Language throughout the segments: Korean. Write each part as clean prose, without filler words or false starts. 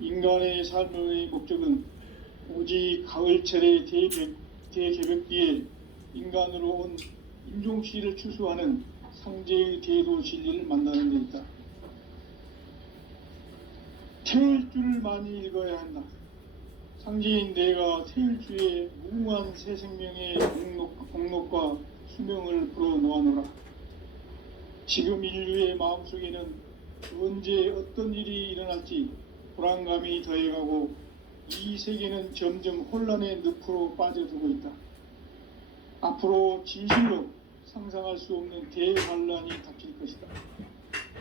인간의 삶의 목적은 오직 가을철의 대개벽 뒤에 인간으로 온 임종시를 추수하는 상제의 대도 진리를 만나는 데 있다. 태울 줄을 많이 읽어야 한다. 상제인 내가 태울 주에 무궁한 새 생명의 공록과 수명을 불어놓아노라. 지금 인류의 마음속에는 언제 어떤 일이 일어날지 불안감이 더해가고 이 세계는 점점 혼란의 늪으로 빠져들고 있다. 앞으로 진실로 상상할 수 없는 대환란이 닥칠 것이다.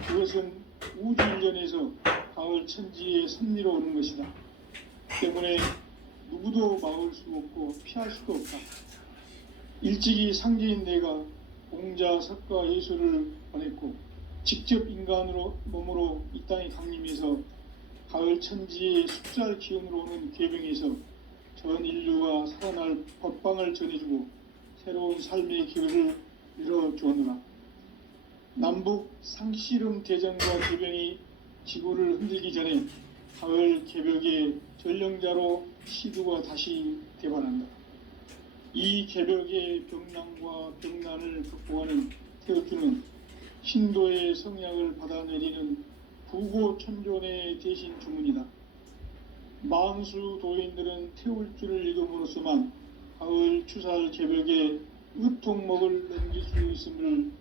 그것은 우주일련에서 가을 천지의 섭리로 오는 것이다. 때문에 누구도 막을 수 없고 피할 수도 없다. 일찍이 상제인 내가 공자, 석가, 예수를 보냈고 직접 인간으로 몸으로 이 땅에 강림해서 가을 천지의 숫살 기운으로 오는 계병에서 전 인류가 살아날 법방을 전해주고 새로운 삶의 기회를 열어주었노라. 남북 상씨름 대전과 개병이 지구를 흔들기 전에 가을 개벽의 전령자로 시두가 다시 대발한다. 이 개벽의 병난과 병난을 극복하는 태우주는 신도의 성약을 받아내리는 부고천존의 대신 주문이다. 만수 도인들은 태울 줄을 읽음으로써만 가을 추살 개벽에 의통목을 넘길 수 있음을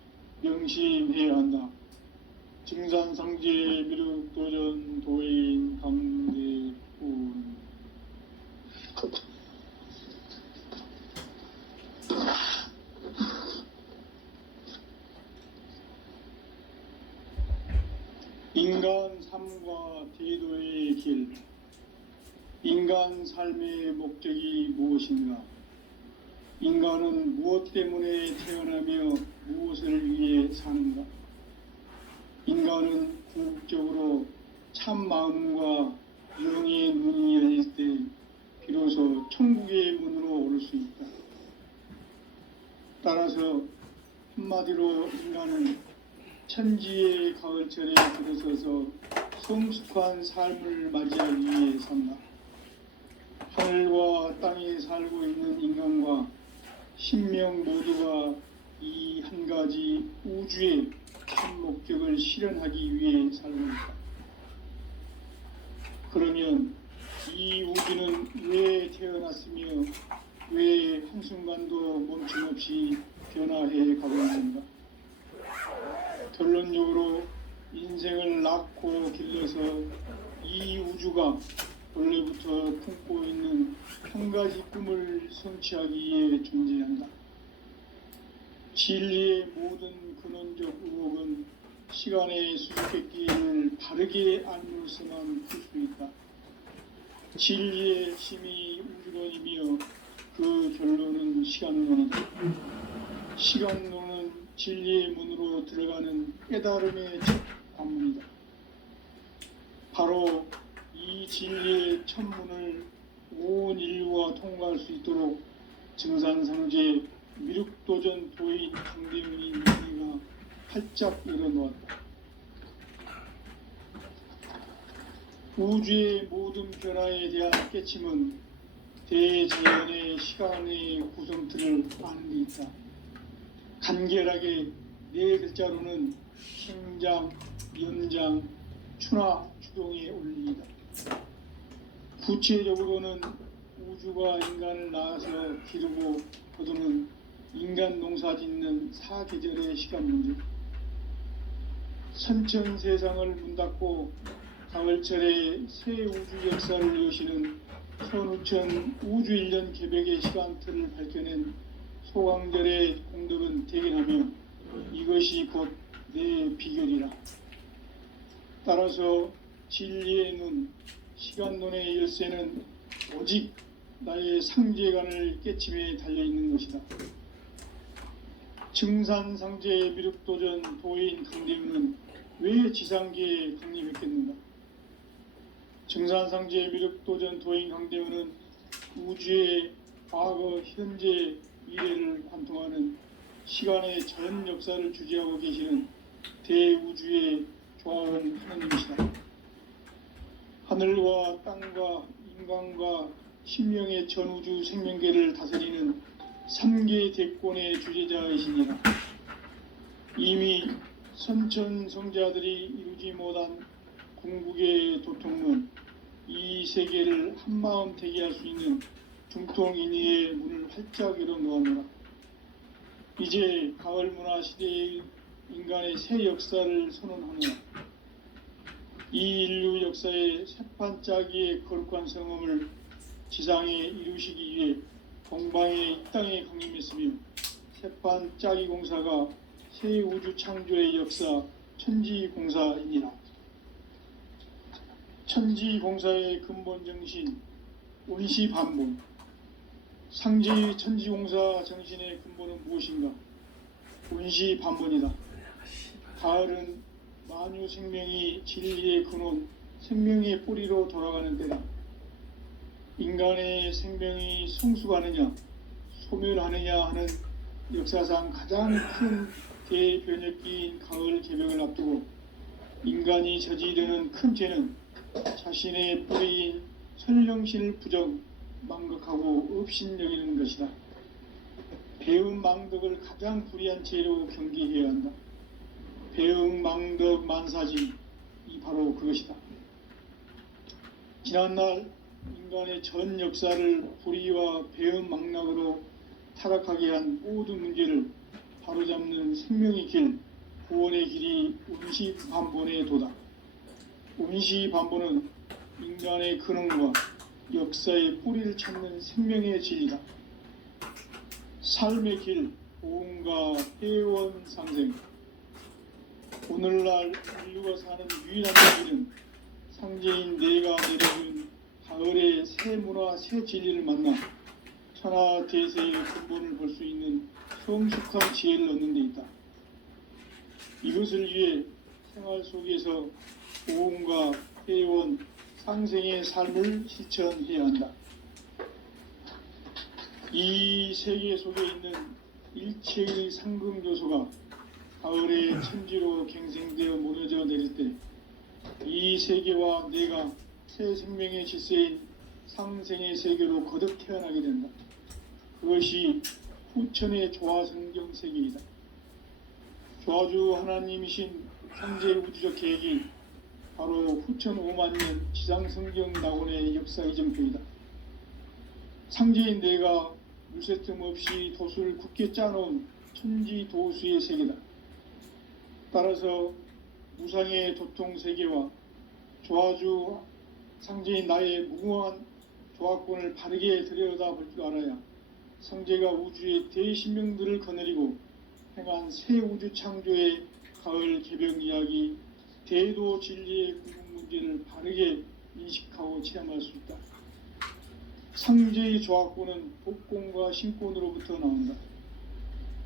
명심해야 한다. 증산상제 미륵도전 도인 강대군. 인간 삶과 대도의 길. 인간 삶의 목적이 무엇인가? 인간은 무엇 때문에 태어나며 무엇을 위해 사는가? 인간은 궁극적으로 참 마음과 영의 눈이 열릴 때 비로소 천국의 문으로 오를 수 있다. 따라서 한마디로 인간은 천지의 가을철에 들어서서 성숙한 삶을 맞이하기 위해 산다. 하늘과 땅에 살고 있는 인간과 신명 모두가 이 한 가지 우주의 참 목적을 실현하기 위해 살고 있다. 그러면 이 우주는 왜 태어났으며 왜 한순간도 멈춤없이 변화해 가고 있는가? 결론적으로 인생을 낳고 길러서 이 우주가 원래부터 품고 있는 한 가지 꿈을 성취하기 위해 존재한다. 진리의 모든 근원적 의혹은 시간의 수수께끼를 바르게 알므로서만 풀 수 있다. 진리의 힘이 우주론이며 그 결론은 시간론이다. 시간론은 진리의 문으로 들어가는 깨달음의 첫 관문이다. 바로 이 진리의 첫 문을 온 인류가 통과할 수 있도록 증산상제 미륵도전 도인 강대문이 우리가 활짝 열어놓았다. 우주의 모든 변화에 대한 깨침은 대자연의 시간의 구성틀을 아는 데 있다. 간결하게 네 글자로는 생장, 연장, 추나 추동의 원리이다. 구체적으로는 우주가 인간을 낳아서 기르고 거두는 인간 농사 짓는 사계절의 시간 문제. 선천 세상을 문 닫고 가을철에 새 우주 역사를 여시는 선우천 우주일년 개벽의 시간틀을 밝혀낸 소강절의 공덕은 대견하며 이것이 곧 내 비결이라. 따라서 진리의 눈, 시간론의 열쇠는 오직 나의 상제관을 깨침에 달려있는 것이다. 증산상제 미륵도전 도인 강대문은 왜 지상계에 강림했겠는가? 증산상제 미륵도전 도인 강대문은 우주의 과거, 현재, 미래를 관통하는 시간의 전 역사를 주재하고 계시는 대우주의 조화원 하나님이시다. 하늘과 땅과 인간과 신명의 전우주 생명계를 다스리는 3계 대권의 주재자이시니라. 이미 선천성자들이 이루지 못한 궁극의 도통론, 이 세계를 한마음 되게 할 수 있는 중통인의의 문을 활짝 열어놓았노라. 이제 가을 문화 시대의 인간의 새 역사를 선언하노라. 이 인류 역사의 새판짜기의 거룩한 성음을 지상에 이루시기 위해 동방의 이 땅에 강림했으며, 새판짜기 공사가 새 우주 창조의 역사 천지공사이니라. 천지공사의 근본 정신 운시반본. 상제의 천지공사 정신의 근본은 무엇인가? 운시반본이다. 가을은 만유 생명이 진리의 근원, 생명의 뿌리로 돌아가는 때다. 인간의 생명이 성숙하느냐 소멸하느냐 하는 역사상 가장 큰 대변혁기인 가을 개벽을 앞두고 인간이 저지르는 큰 죄는 자신의 뿌리인 선령신을 부정, 망극하고 업신여기는 것이다. 배음 망덕을 가장 불의한 죄로 경계해야 한다. 배음 망덕 만사지, 이 바로 그것이다. 지난날 인간의 전 역사를 불의와 배음 망락으로 타락하게 한 모든 문제를 바로잡는 생명의 길, 구원의 길이 운시반본의 도다. 운시반본은 인간의 근원과 역사의 뿌리를 찾는 생명의 진리다. 삶의 길, 보응과 회원 상생. 오늘날 인류가 사는 유일한 길은 상제인 내가 내려준 가을의 새 문화, 새 진리를 만나 천하 대세의 근본을 볼 수 있는 성숙한 지혜를 얻는 데 있다. 이것을 위해 생활 속에서 보응과 회원, 상생의 삶을 실천해야 한다. 이 세계 속에 있는 일체의 상금 요소가 가을의 천지로 갱생되어 무너져 내릴 때 이 세계와 내가 새 생명의 질서인 상생의 세계로 거듭 태어나게 된다. 그것이 후천의 조화성경 세계이다. 조화주 하나님이신 상제 우주적 계획이 바로 후천 5만년 지상성경 낙원의 역사 이정표이다. 상제인 내가 물새 틈 없이 도수를 굳게 짜놓은 천지 도수의 세계다. 따라서 무상의 도통 세계와 조화주 상제인 나의 무궁한 조화권을 바르게 들여다볼 줄 알아야 상제가 우주의 대신명들을 거느리고 행한 새 우주 창조의 가을 개벽 이야기, 대도 진리의 궁극 문제를 바르게 인식하고 체험할 수 있다. 상제의 조화권은 복권과 신권으로부터 나온다.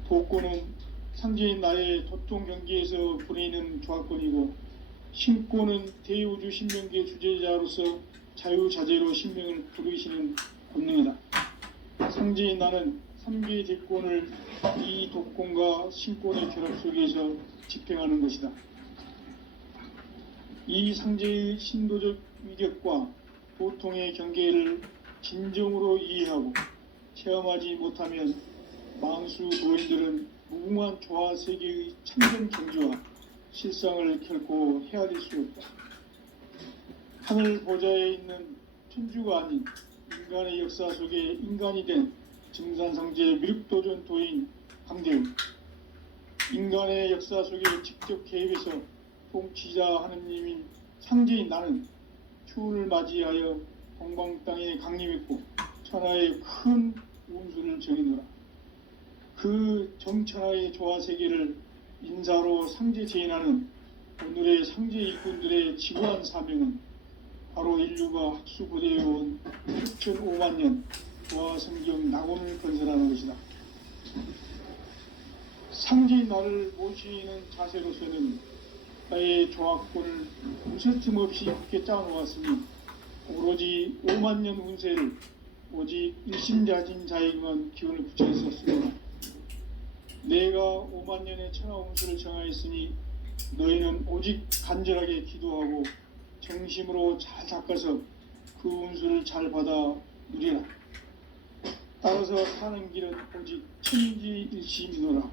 복권은 상제인 나의 도통 경계에서 부리는 조화권이고, 신권은 대우주 신명계 주제자로서 자유자재로 신명을 부르시는 본능이다. 상제인 나는 3계 대권을 이 독권과 신권의 결합 속에서 집행하는 것이다. 이 상제의 신도적 위력과 도통의 경계를 진정으로 이해하고 체험하지 못하면 망수 도인들은 무궁한 조화 세계의 참된 경지와 실상을 결코 헤아릴 수 없다. 하늘 보좌에 있는 천주가 아닌 인간의 역사 속에 인간이 된 증산상제 미륵도전 도인 강대우, 인간의 역사 속에 직접 개입해서 통치자 하느님인 상제인 나는 추운을 맞이하여 동방 땅에 강림했고 천하의 큰 운수를 정해노라. 그 정천하의 조화세계를 인사로 상제 제인하는 오늘의 상제 일꾼들의 지구한 사명은 바로 인류가 학수고대해온 6,5만 년 조화성경 낙원을 건설하는 것이다. 상제인 나를 모시는 자세로서는 나의 조화권을 무쇠틈 없이 굳게 짜놓았으니 오로지 5만 년 운세를 오직 일심자진 자에게만 기운을 붙여 있었으므로 내가 5만 년의 천하 운수를 정하였으니 너희는 오직 간절하게 기도하고 정심으로 잘 닦아서 그 운수를 잘 받아 누리라. 따라서 사는 길은 오직 천지일심이노라.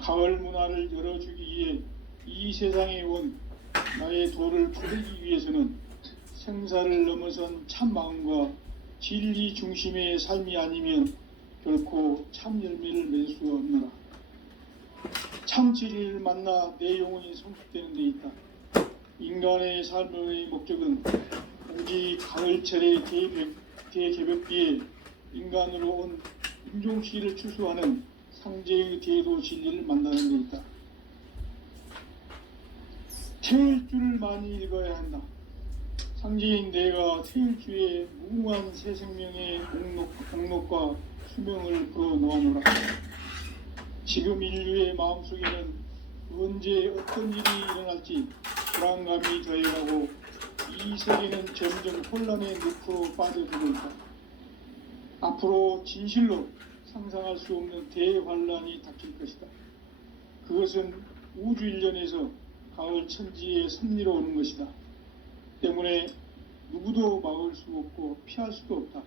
가을 문화를 열어주기 위해 이 세상에 온 나의 도를 부르기 위해서는 생사를 넘어선 참 마음과 진리 중심의 삶이 아니면 결코 참 열매를 맺을 수가 없노라. 참 진리를 만나 내 영혼이 성숙되는 데 있다. 인간의 삶의 목적은 오직 가을철의 대개벽비에 인간으로 온 인종시를 추수하는 상제의 대도 진리를 만나는 데 있다. 태일주를 많이 읽어야 한다. 상제인 내가 태일주의 무궁한 새 생명의 목록과 수명을 불어놓아노라. 지금 인류의 마음속에는 언제 어떤 일이 일어날지 불안감이 더해가고 이 세계는 점점 혼란의 늪으로 빠져들고 있다. 앞으로 진실로 상상할 수 없는 대환란이 닥칠 것이다. 그것은 우주 일련에서 가을 천지의 섭리로 오는 것이다. 때문에 누구도 막을 수 없고 피할 수도 없다.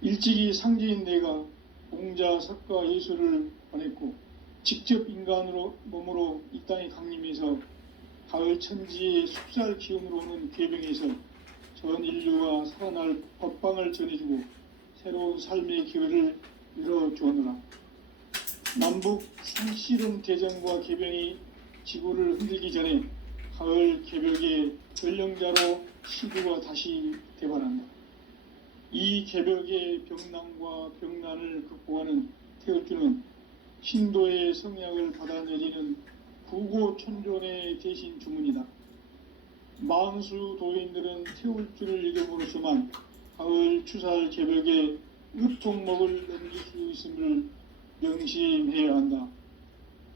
일찍이 상제인 내가 공자, 석가, 예수를 보냈고 직접 인간으로 몸으로 이 땅에 강림해서 가을 천지의 숙살 기운으로 오는 괴병에서 전 인류가 살아날 법방을 전해주고 새로운 삶의 기회를 열어주었노라. 남북 상실은 대전과 개병이 지구를 흔들기 전에 가을 개벽의 전령자로 시두가 다시 대발한다. 이 개벽의 병난과 병난을 극복하는 태울주는 신도의 성약을 받아내리는 구고천존의 대신 주문이다. 만수 도인들은 태울주를 읽음으로써만 가을 추살 개벽의 으통목을 넘길 수 있음을 명심해야 한다.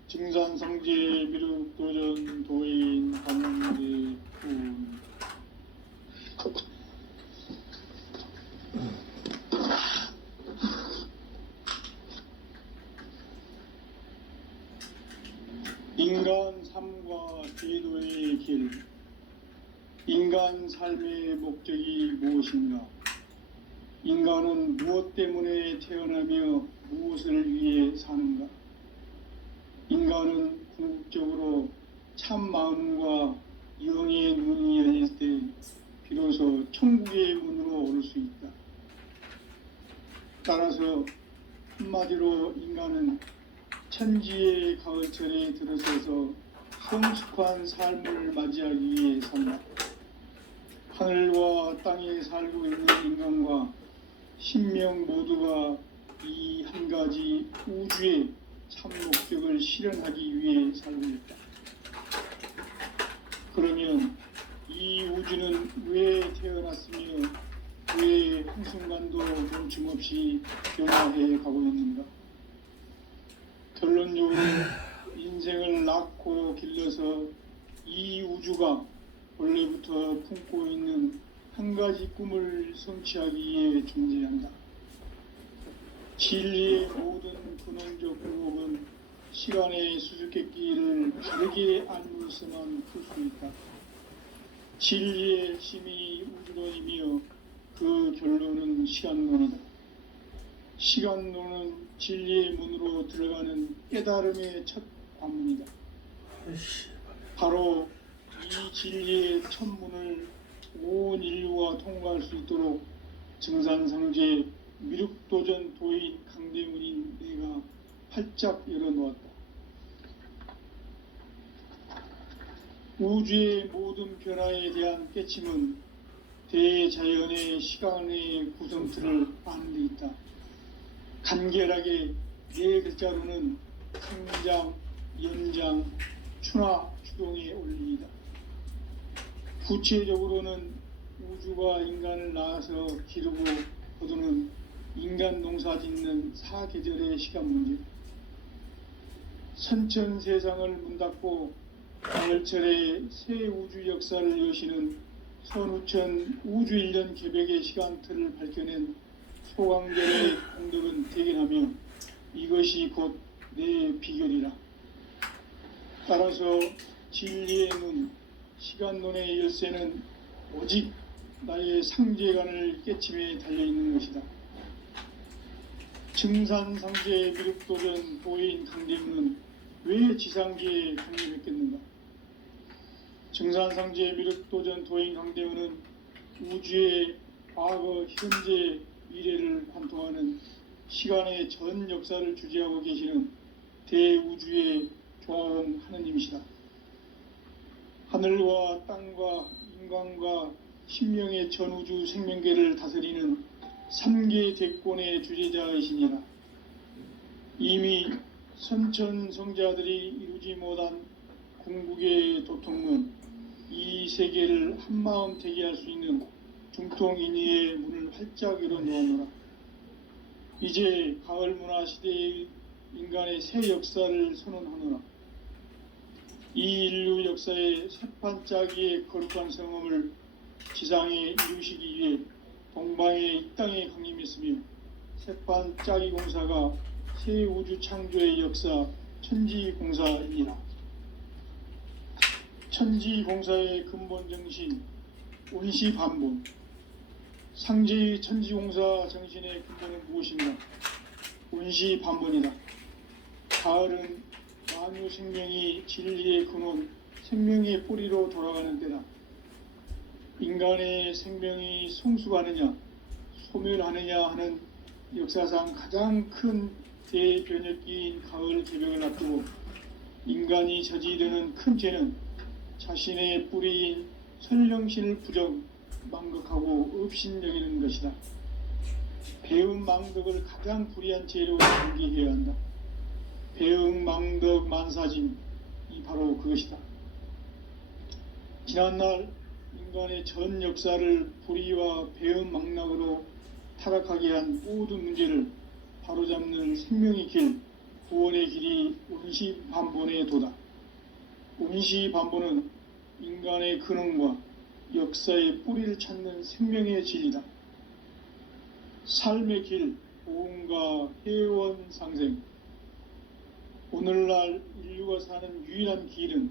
증산상제 미륵도전 도인 관대군. 인간 삶과 제도의 길. 인간 삶의 목적이 무엇인가? 인간은 무엇 때문에 태어나며 무엇을 위해 사는가? 인간은 궁극적으로 참 마음과 영의 눈이 열릴 때 비로소 천국의 문으로 오를 수 있다. 따라서 한마디로 인간은 천지의 가을철에 들어서서 성숙한 삶을 맞이하기 위해 산다. 하늘과 땅에 살고 있는 인간과 신명 모두가 이 한 가지 우주의 참 목적을 실현하기 위해 살고 있다. 그러면 이 우주는 왜 태어났으며 왜 한순간도 멈춤없이 변화해 가고 있는가? 결론적으로 인생을 낳고 길러서 이 우주가 원래부터 품고 있는 한 가지 꿈을 성취하기 위해 존재한다. 진리의 모든 근원적 구속은 시간의 수수께끼를 바르게 알므로서만 풀 수 있다. 진리의 힘이 우주론이며 그 결론은 시간론이다. 시간론은 진리의 문으로 들어가는 깨달음의 첫 관문이다. 바로 이 진리의 첫 문을 온 인류가 통과할 수 있도록 증산상제 미륵도전 도인 강대문인 내가 활짝 열어놓았다. 우주의 모든 변화에 대한 깨침은 대자연의 시간의 구성틀을 아는 데 있다. 간결하게 네 글자로는 성장, 연장, 추나, 추동의 원리이다. 구체적으로는 우주가 인간을 낳아서 기르고 거두는 인간 농사 짓는 사계절의 시간 문제. 선천 세상을 문닫고 가을철에 새 우주 역사를 여시는 선우천 우주일년 개벽의 시간틀을 밝혀낸 소강절의 공덕은 대견하며 이것이 곧 내 비결이라. 따라서 진리의 눈, 시간론의 열쇠는 오직 나의 상제관을 깨침에 달려있는 것이다. 증산상제 미륵도전 도인 강림은 왜 지상계에 강림했겠는가? 증산상제 미륵도전 도인 강림은 우주의 과거, 현재, 미래를 관통하는 시간의 전 역사를 주재하고 계시는 대우주의 조화원 하느님이시다. 하늘과 땅과 인간과 신명의 전우주 생명계를 다스리는 3계 대권의 주재자이시니라. 이미 선천성자들이 이루지 못한 궁극의 도통은 이 세계를 한마음 되게 할 수 있는 중통인의의 문을 활짝 열어놓아노라. 이제 가을 문화 시대의 인간의 새 역사를 선언하노라. 이 인류 역사의 새판짜기의 거룩한 성험을 지상에 이루시기 위해 동방의 이 땅에 강림했으며 새판짜기 공사가 새 우주 창조의 역사 천지공사이니라. 천지공사의 근본 정신 운시반본. 상제의 천지공사 정신의 근본은 무엇인가? 운시반본이다. 가을은 만유 생명이 진리의 근원, 생명의 뿌리로 돌아가는 때다. 인간의 생명이 성숙하느냐, 소멸하느냐 하는 역사상 가장 큰 대변혁기인 가을 개벽을 앞두고 인간이 저지르는 큰 죄는 자신의 뿌리인 선령신을 부정, 망극하고 업신여기는 것이다. 배음 망덕을 가장 불의한 죄로 경계해야 한다. 배음 망덕 만사짐이 바로 그것이다. 지난날 인간의 전 역사를 불의와 배음 망락으로 타락하게 한 모든 문제를 바로잡는 생명의 길, 구원의 길이 운시반본의 도다. 운시반본은 인간의 근원과 역사의 뿌리를 찾는 생명의 진리다. 삶의 길, 보험과 회원 상생. 오늘날 인류가 사는 유일한 길은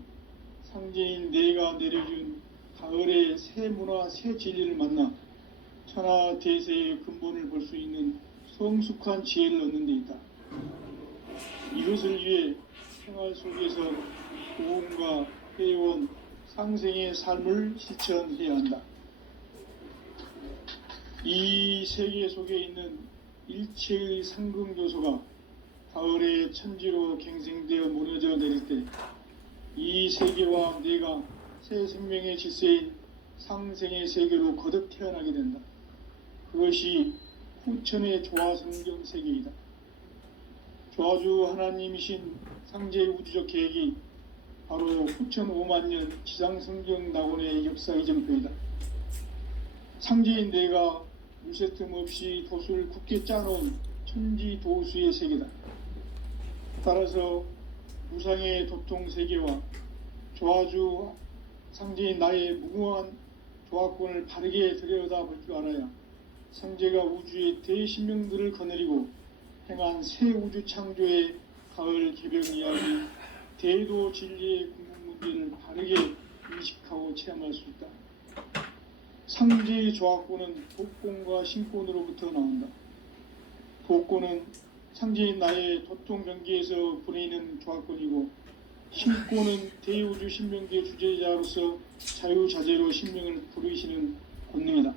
상제인 내가 내려준 가을의 새 문화, 새 진리를 만나 천하 대세의 근본을 볼 수 있는 성숙한 지혜를 얻는 데 있다. 이것을 위해 생활 속에서 보험과 회원, 상생의 삶을 실천해야 한다. 이 세계 속에 있는 일체의 상금 요소가 가을의 천지로 갱생되어 무너져 내릴 때 이 세계와 내가 새 생명의 질서인 상생의 세계로 거듭 태어나게 된다. 그것이 후천의 조화성경 세계이다. 조화주 하나님이신 상제의 우주적 계획이 바로 후천 5만년 지상성경 낙원의 역사 이정표이다. 상제인 내가 물새틈 없이 도수를 굳게 짜놓은 천지도수의 세계다. 따라서 무상의 도통세계와 조화주 상제인 나의 무궁한 조화권을 바르게 들여다볼 줄 알아야 상제가 우주의 대신명들을 거느리고 행한 새 우주 창조의 가을 개벽 이야기, 대도 진리의 궁극 문제를 바르게 인식하고 체험할 수 있다. 상제의 조화권은 도권과 신권으로부터 나온다. 도권은 상제인 나의 도통 경계에서 보내는 조화권이고, 신권은 대우주 신명계 주제자로서 자유자재로 신명을 부르시는 권능이다.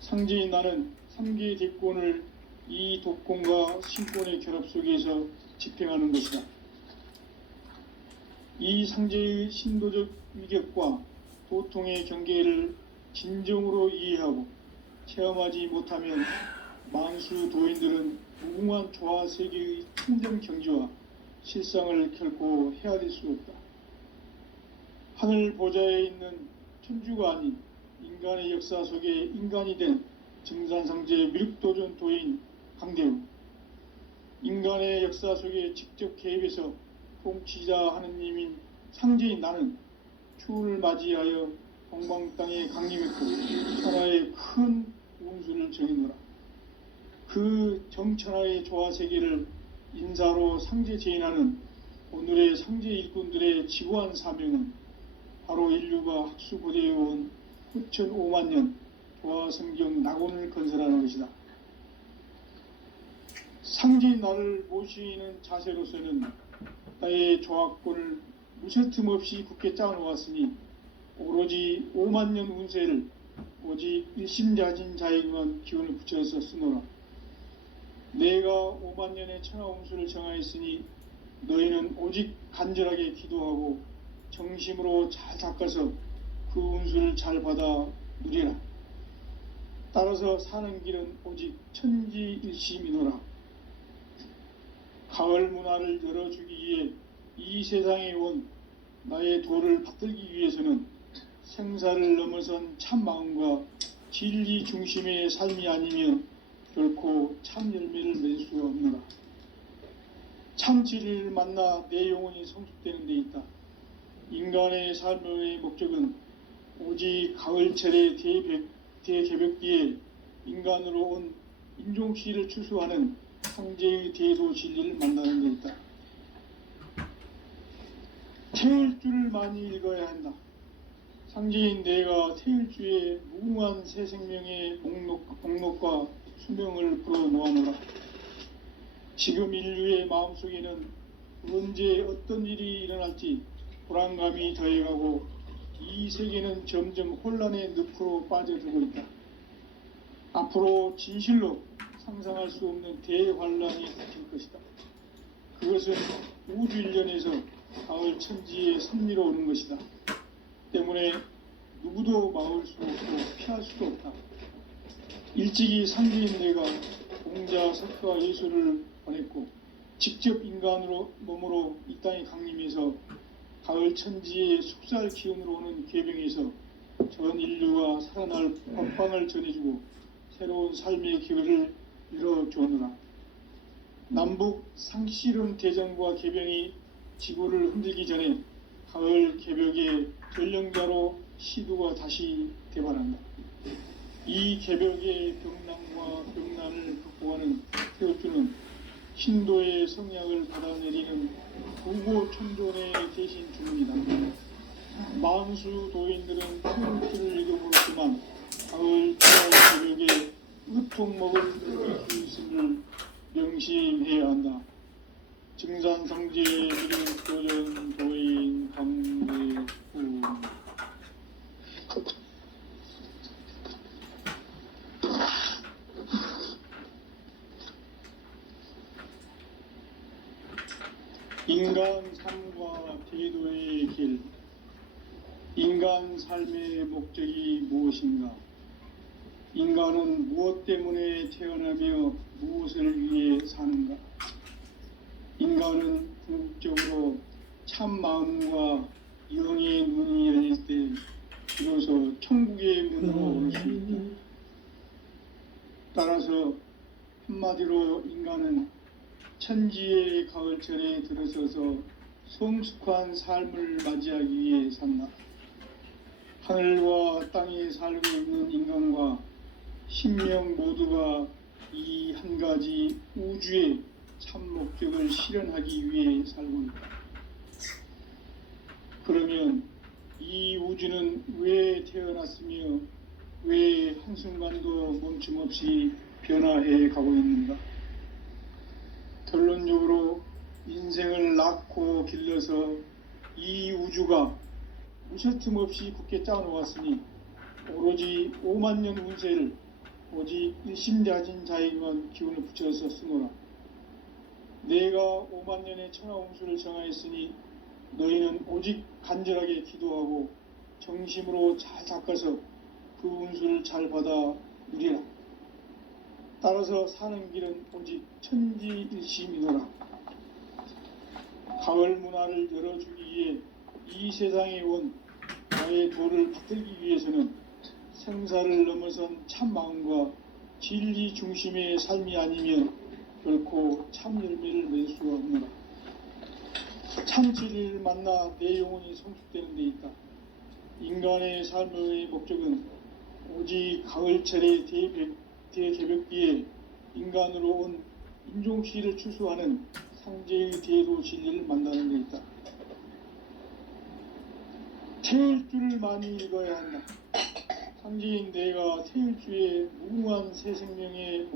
상제인 나는 3계 대권을 이 도권과 신권의 결합 속에서 집행하는 것이다. 이 상제의 신도적 위격과 도통의 경계를 진정으로 이해하고 체험하지 못하면 만수 도인들은 무궁한 조화 세계의 천정 경지와 실상을 결코 헤아릴 수 없다. 하늘 보좌에 있는 천주가 아닌 인간의 역사 속에 인간이 된 증산상제 미륵도전 도인 강대우, 인간의 역사 속에 직접 개입해서 통치자 하느님인 상제인 나는 추을 맞이하여 동방 땅에 강림했고 천하의 큰 운수를 정해노라. 그 정천하의 조화세계를 인사로 상제 제인하는 오늘의 상제 일꾼들의 지고한 사명은 바로 인류가 학수고대해온 후천 5만 년 조화성경 낙원을 건설하는 것이다. 상제인 나를 모시는 자세로서는 나의 조합권을 무쇠틈 없이 굳게 짜놓았으니 오로지 5만 년 운세를 오직 일심자진 자에게만 기운을 붙여서 쓰노라. 내가 5만 년의 천하운수를 정하였으니 너희는 오직 간절하게 기도하고 정심으로 잘 닦아서 그 운수를 잘 받아 누리라. 따라서 사는 길은 오직 천지일심이노라. 가을 문화를 열어주기 위해 이 세상에 온 나의 도를 받들기 위해서는 생사를 넘어선 참 마음과 진리 중심의 삶이 아니면 결코 참 열매를 맺을 수가 없노라. 참 진리를 만나 내 영혼이 성숙되는 데 있다. 인간의 삶의 목적은 오직 가을철의 대개벽기에 인간으로 온 인종시를 추수하는 상제의 대도 진리를 만나는 데 있다. 태일주를 많이 읽어야 한다. 상제인 내가 태일주의 무궁한 새 생명의 목록과 수명을 풀어놓아노라. 지금 인류의 마음속에는 언제 어떤 일이 일어날지 불안감이 더해가고 이 세계는 점점 혼란의 늪으로 빠져들고 있다. 앞으로 진실로 상상할 수 없는 대환란이 닥칠 것이다. 그것은 우주 일련에서 가을 천지의 섭리로 오는 것이다. 때문에 누구도 막을 수 없고 피할 수도 없다. 일찍이 상제인 내가 공자, 석가, 예수를 보냈고 직접 인간으로 몸으로 이 땅에 강림해서 가을 천지의 숙살 기운으로 오는 계병에서 전 인류가 살아날 법방을 전해주고 새로운 삶의 기회를 열어주오노라. 남북 상씨름 대전과 계병이 지구를 흔들기 전에 가을 개벽의 전령자로 시두가 다시 대발한다. 이 개벽의 병난과 병난을 극복하는 태우주는 신도의 성약을 받아내리는 부고천존의 대신 주문이다. 만수 도인들은 태우주를 읽어보았지만 가을 개벽의 으통목을 느낄 수 있음을 명심해야 한다. 증산성제 미륵도전 도인 강대구 인간 삶과 대도의 길. 인간 삶의 목적이 무엇인가? 인간은 무엇 때문에 태어나며 무엇을 위해 사는가? 인간은 궁극적으로 참 마음과 영의 눈이 열릴 때 비로소 천국의 문으로 올 수 있다. 따라서 한마디로 인간은 천지의 가을철에 들어서서 성숙한 삶을 맞이하기 위해 산다. 하늘과 땅에 살고 있는 인간과 신명 모두가 이 한 가지 우주의 참 목적을 실현하기 위해 살고 있다. 그러면 이 우주는 왜 태어났으며 왜 한순간도 멈춤 없이 변화해 가고 있는가? 결론적으로 인생을 낳고 길러서 이 우주가 무쇠틈 없이 굳게 짜놓았으니 오로지 5만 년 운세를 오직 일심자진 자에게만 기운을 붙여서 쓰노라. 내가 5만 년의 천하운수를 정하였으니 너희는 오직 간절하게 기도하고 정심으로 잘 닦아서 그 운수를 잘 받아 누리라. 따라서 사는 길은 오직 천지일심이노라. 가을 문화를 열어주기 위해 이 세상에 온 나의 도를 받들기 위해서는 생사를 넘어선 참 마음과 진리 중심의 삶이 아니면 결코 참 열매를 맺을 수가 없노라. 참 진리를 만나 내 영혼이 성숙되는 데 있다. 인간의 삶의 목적은 오직 가을철의 대개벽기에 인간으로 온 인종시를 추수하는 상제의 대도 진리를 만나는 데 있다. 태일주를 많이 읽어야 한다. 상제인 내가 태일주에 무궁한 새 생명의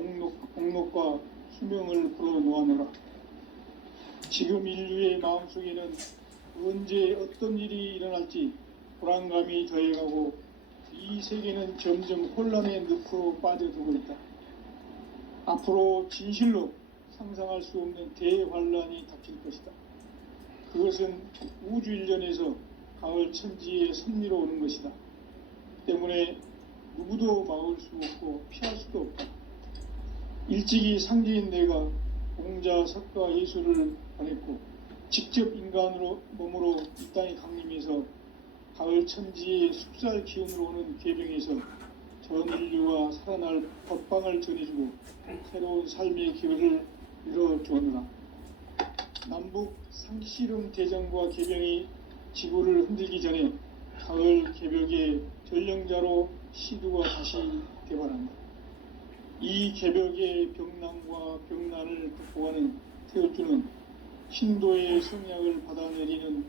목록과 수명을 불어놓아노라. 지금 인류의 마음속에는 언제 어떤 일이 일어날지 불안감이 더해가고 이 세계는 점점 혼란의 늪으로 빠져들고 있다. 앞으로 진실로 상상할 수 없는 대환란이 닥칠 것이다. 그것은 우주 일련에서 가을 천지의 섭리로 오는 것이다. 때문에 누구도 막을 수 없고 피할 수도 없다. 일찍이 상제인 내가 공자, 석가, 예수를 보냈고 직접 인간으로 몸으로 이 땅에 강림해서 가을 천지의 숲살 기운으로 오는 계병에서 전 인류가 살아날 법방을 전해주고 새로운 삶의 기회를 이뤄주었노라. 남북 상씨름 대전과 계병이 지구를 흔들기 전에 가을 개벽의 전령자로 시두가 다시 대발한다. 이 개벽의 병난과 병난을 극복하는 태울주는 신도의 성약을 받아내리는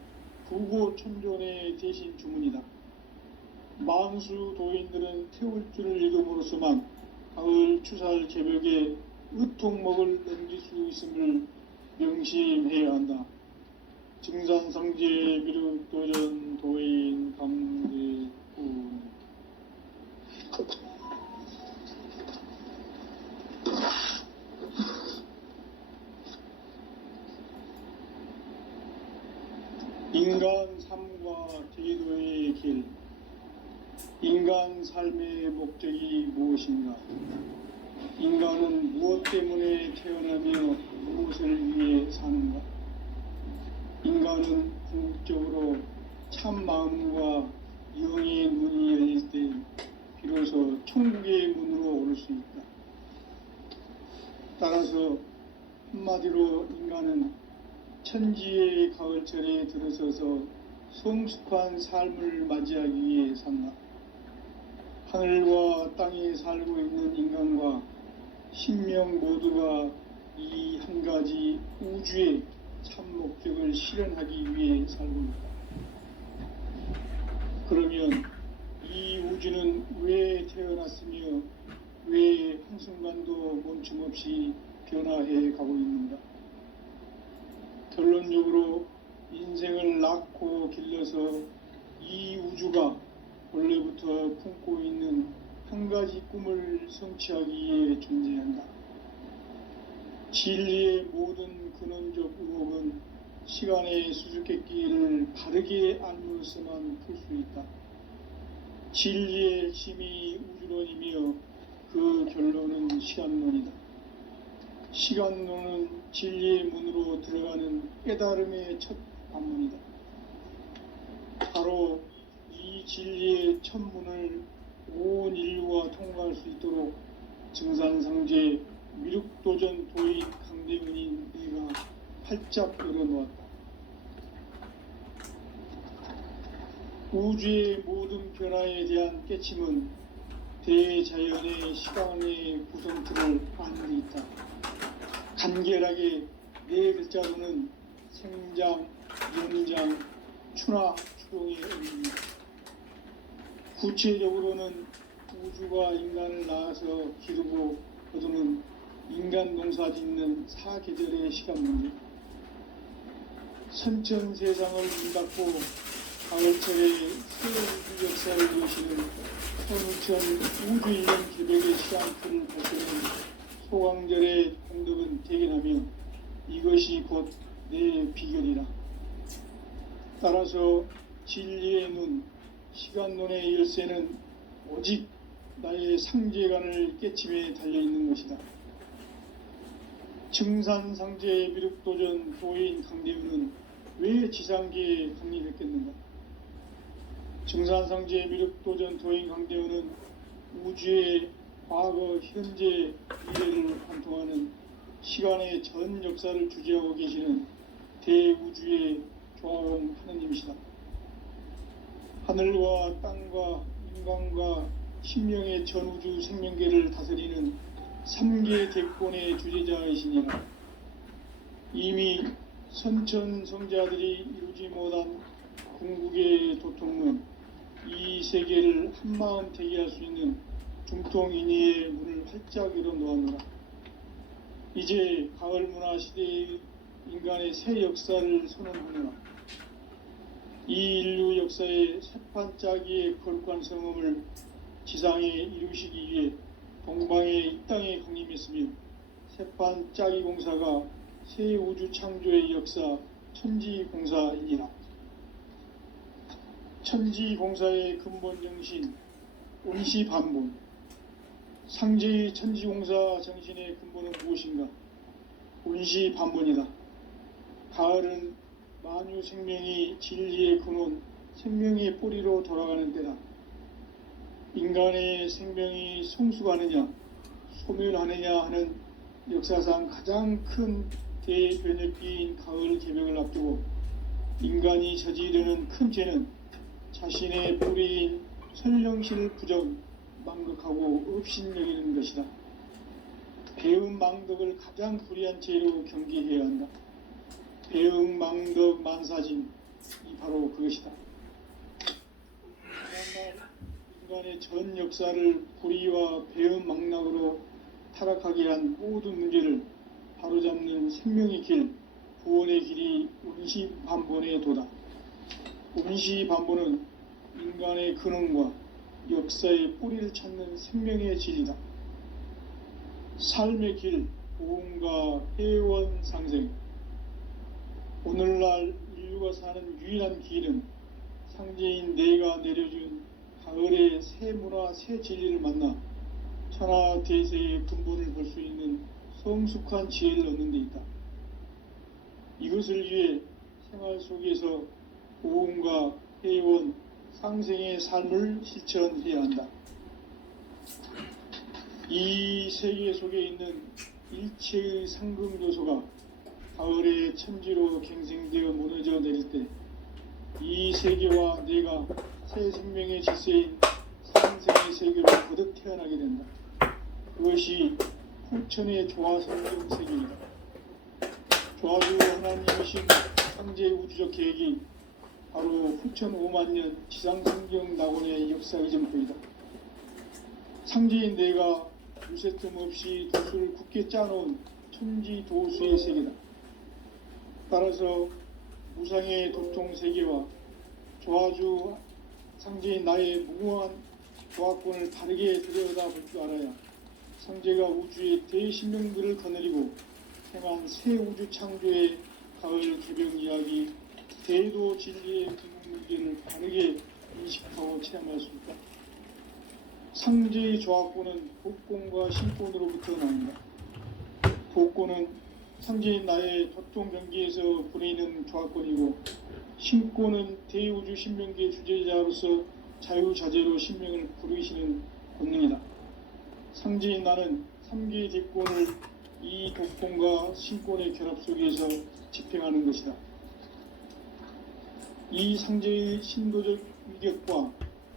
부고천존의 대신 주문이다. 만수 도인들은 태울주를 읽음으로써만 가을 추살 개벽의 의통목을 넘길 수 있음을 명심해야 한다. 증산상제 미륵도전 도인 감대군. 인간 삶과 제도의 길. 인간 삶의 목적이 무엇인가? 인간은 무엇 때문에 태어나며 무엇을 위해 사는가? 인간은 궁극적으로 참 마음과 영의 문이 열릴 때 비로소 천국의 문으로 오를 수 있다. 따라서 한마디로 인간은 천지의 가을철에 들어서서 성숙한 삶을 맞이하기 위해 산다. 하늘과 땅에 살고 있는 인간과 신명 모두가 이 한 가지 우주의 참 목적을 실현하기 위해 살고 있다. 그러면 이 우주는 왜 태어났으며 왜 한순간도 멈춤없이 변화해 가고 있는가? 결론적으로 인생을 낳고 길러서 이 우주가 원래부터 품고 있는 한 가지 꿈을 성취하기 위해 존재한다. 진리의 모든 근원적 의혹은 시간의 수수께끼를 바르게 알면서만 풀 수 있다. 진리의 핵심이 우주론이며 그 결론은 시간론이다. 시간론은 진리의 문으로 들어가는 깨달음의 첫 관문이다. 바로 이 진리의 첫 문을 온 인류가 통과할 수 있도록 증산상제 미륵도전 도인 강대근인 내가 활짝 열어놓았다. 우주의 모든 변화에 대한 깨침은 대자연의 시간의 구성틀을 아는 데 있다. 간결하게 네 글자로는 생장, 연장, 추나, 추동의 의미입니다. 구체적으로는 우주가 인간을 낳아서 기르고 거두는 인간 농사 짓는 사계절의 시간 문제. 선천 세상을 문닫고 가을철에 새 우주 역사를 여시는 선우천 우주 인연 개벽의 시간틀을 밝히는 소강절의 공덕은 대견하며 이것이 곧 내 비결이라. 따라서 진리의 눈, 시간론의 열쇠는 오직 나의 상제관을 깨침에 달려있는 것이다. 증산상제 미륵도전 도인 강대우는 왜 지상계에 강림했겠는가? 증산상제 미륵도전 도인 강대우는 우주의 과거, 현재, 미래를 관통하는 시간의 전 역사를 주재하고 계시는 대우주의 조화원 하느님이시다. 하늘과 땅과 인간과 신명의 전우주 생명계를 다스리는 3계 대권의 주재자이시니라. 이미 선천성자들이 이루지 못한 궁극의 도통은 이 세계를 한마음 되게 할 수 있는 중통인의의 문을 활짝 열어 놓았노라. 이제 가을 문화 시대의 인간의 새 역사를 선언하노라. 이 인류 역사의 새판짜기의 거룩한 성음을 지상에 이루시기 위해 동방의 이 땅에 강림했으며 새판짜기 공사가 새 우주 창조의 역사 천지공사이니라. 천지공사의 근본 정신 온시반본. 상제의 천지공사 정신의 근본은 무엇인가? 온시반본이다. 가을은 만유 생명이 진리의 근원, 생명의 뿌리로 돌아가는 때다. 인간의 생명이 성숙하느냐, 소멸하느냐 하는 역사상 가장 큰 대변혁기인 가을 개벽을 앞두고 인간이 저지르는 큰 죄는 자신의 뿌리인 선령실 부정, 망극하고 업신여기는 것이다. 배음 망덕을 가장 불의한 죄로 경계해야 한다. 배음 망덕 만사진, 이 바로 그것이다. 지난날 인간의 전 역사를 불의와 배음 망락으로 타락하게 한 모든 문제를 바로잡는 생명의 길, 구원의 길이 온시반본의 도다. 온시반본은 인간의 근원과 역사의 뿌리를 찾는 생명의 진리다. 삶의 길, 보험과 회원 상생. 오늘날 인류가 사는 유일한 길은 상제인 내가 내려준 가을의 새 문화, 새 진리를 만나 천하 대세의 근본을 볼 수 있는 성숙한 지혜를 얻는 데 있다. 이것을 위해 생활 속에서 보험과 회원, 상생의 삶을 실천해야 한다. 이 세계 속에 있는 일체의 상금 요소가 가을의 천지로 갱생되어 무너져 내릴 때 이 세계와 내가 새 생명의 질서인 상생의 세계로 거듭 태어나게 된다. 그것이 후천의 조화성경 세계이다. 조화주 하나님이신 상제 우주적 계획이 바로 후천 5만년 지상성경 낙원의 역사 이전표이다. 상제인 내가 유세틈 없이 도수를 굳게 짜놓은 천지 도수의 세계다. 따라서 무상의 도통 세계와 조화주 상제인 나의 무궁한 조화권을 다르게 들여다볼 줄 알아야 상제가 우주의 대신명들을 거느리고 행한 새 우주 창조의 가을 개벽 이야기, 대도 진리의 궁극 문제를 다르게 인식하고 체험할 수 있다. 상제의 조화권은 복권과 신권으로부터 나온다. 복권은 상제인 나의 도통 경계에서 보내는 조화권이고, 신권은 대우주 신명계 주제자로서 자유자재로 신명을 부르시는 권능이다. 상제인 나는 3개의 대권을 이 독권과 신권의 결합 속에서 집행하는 것이다. 이 상제의 신도적 위격과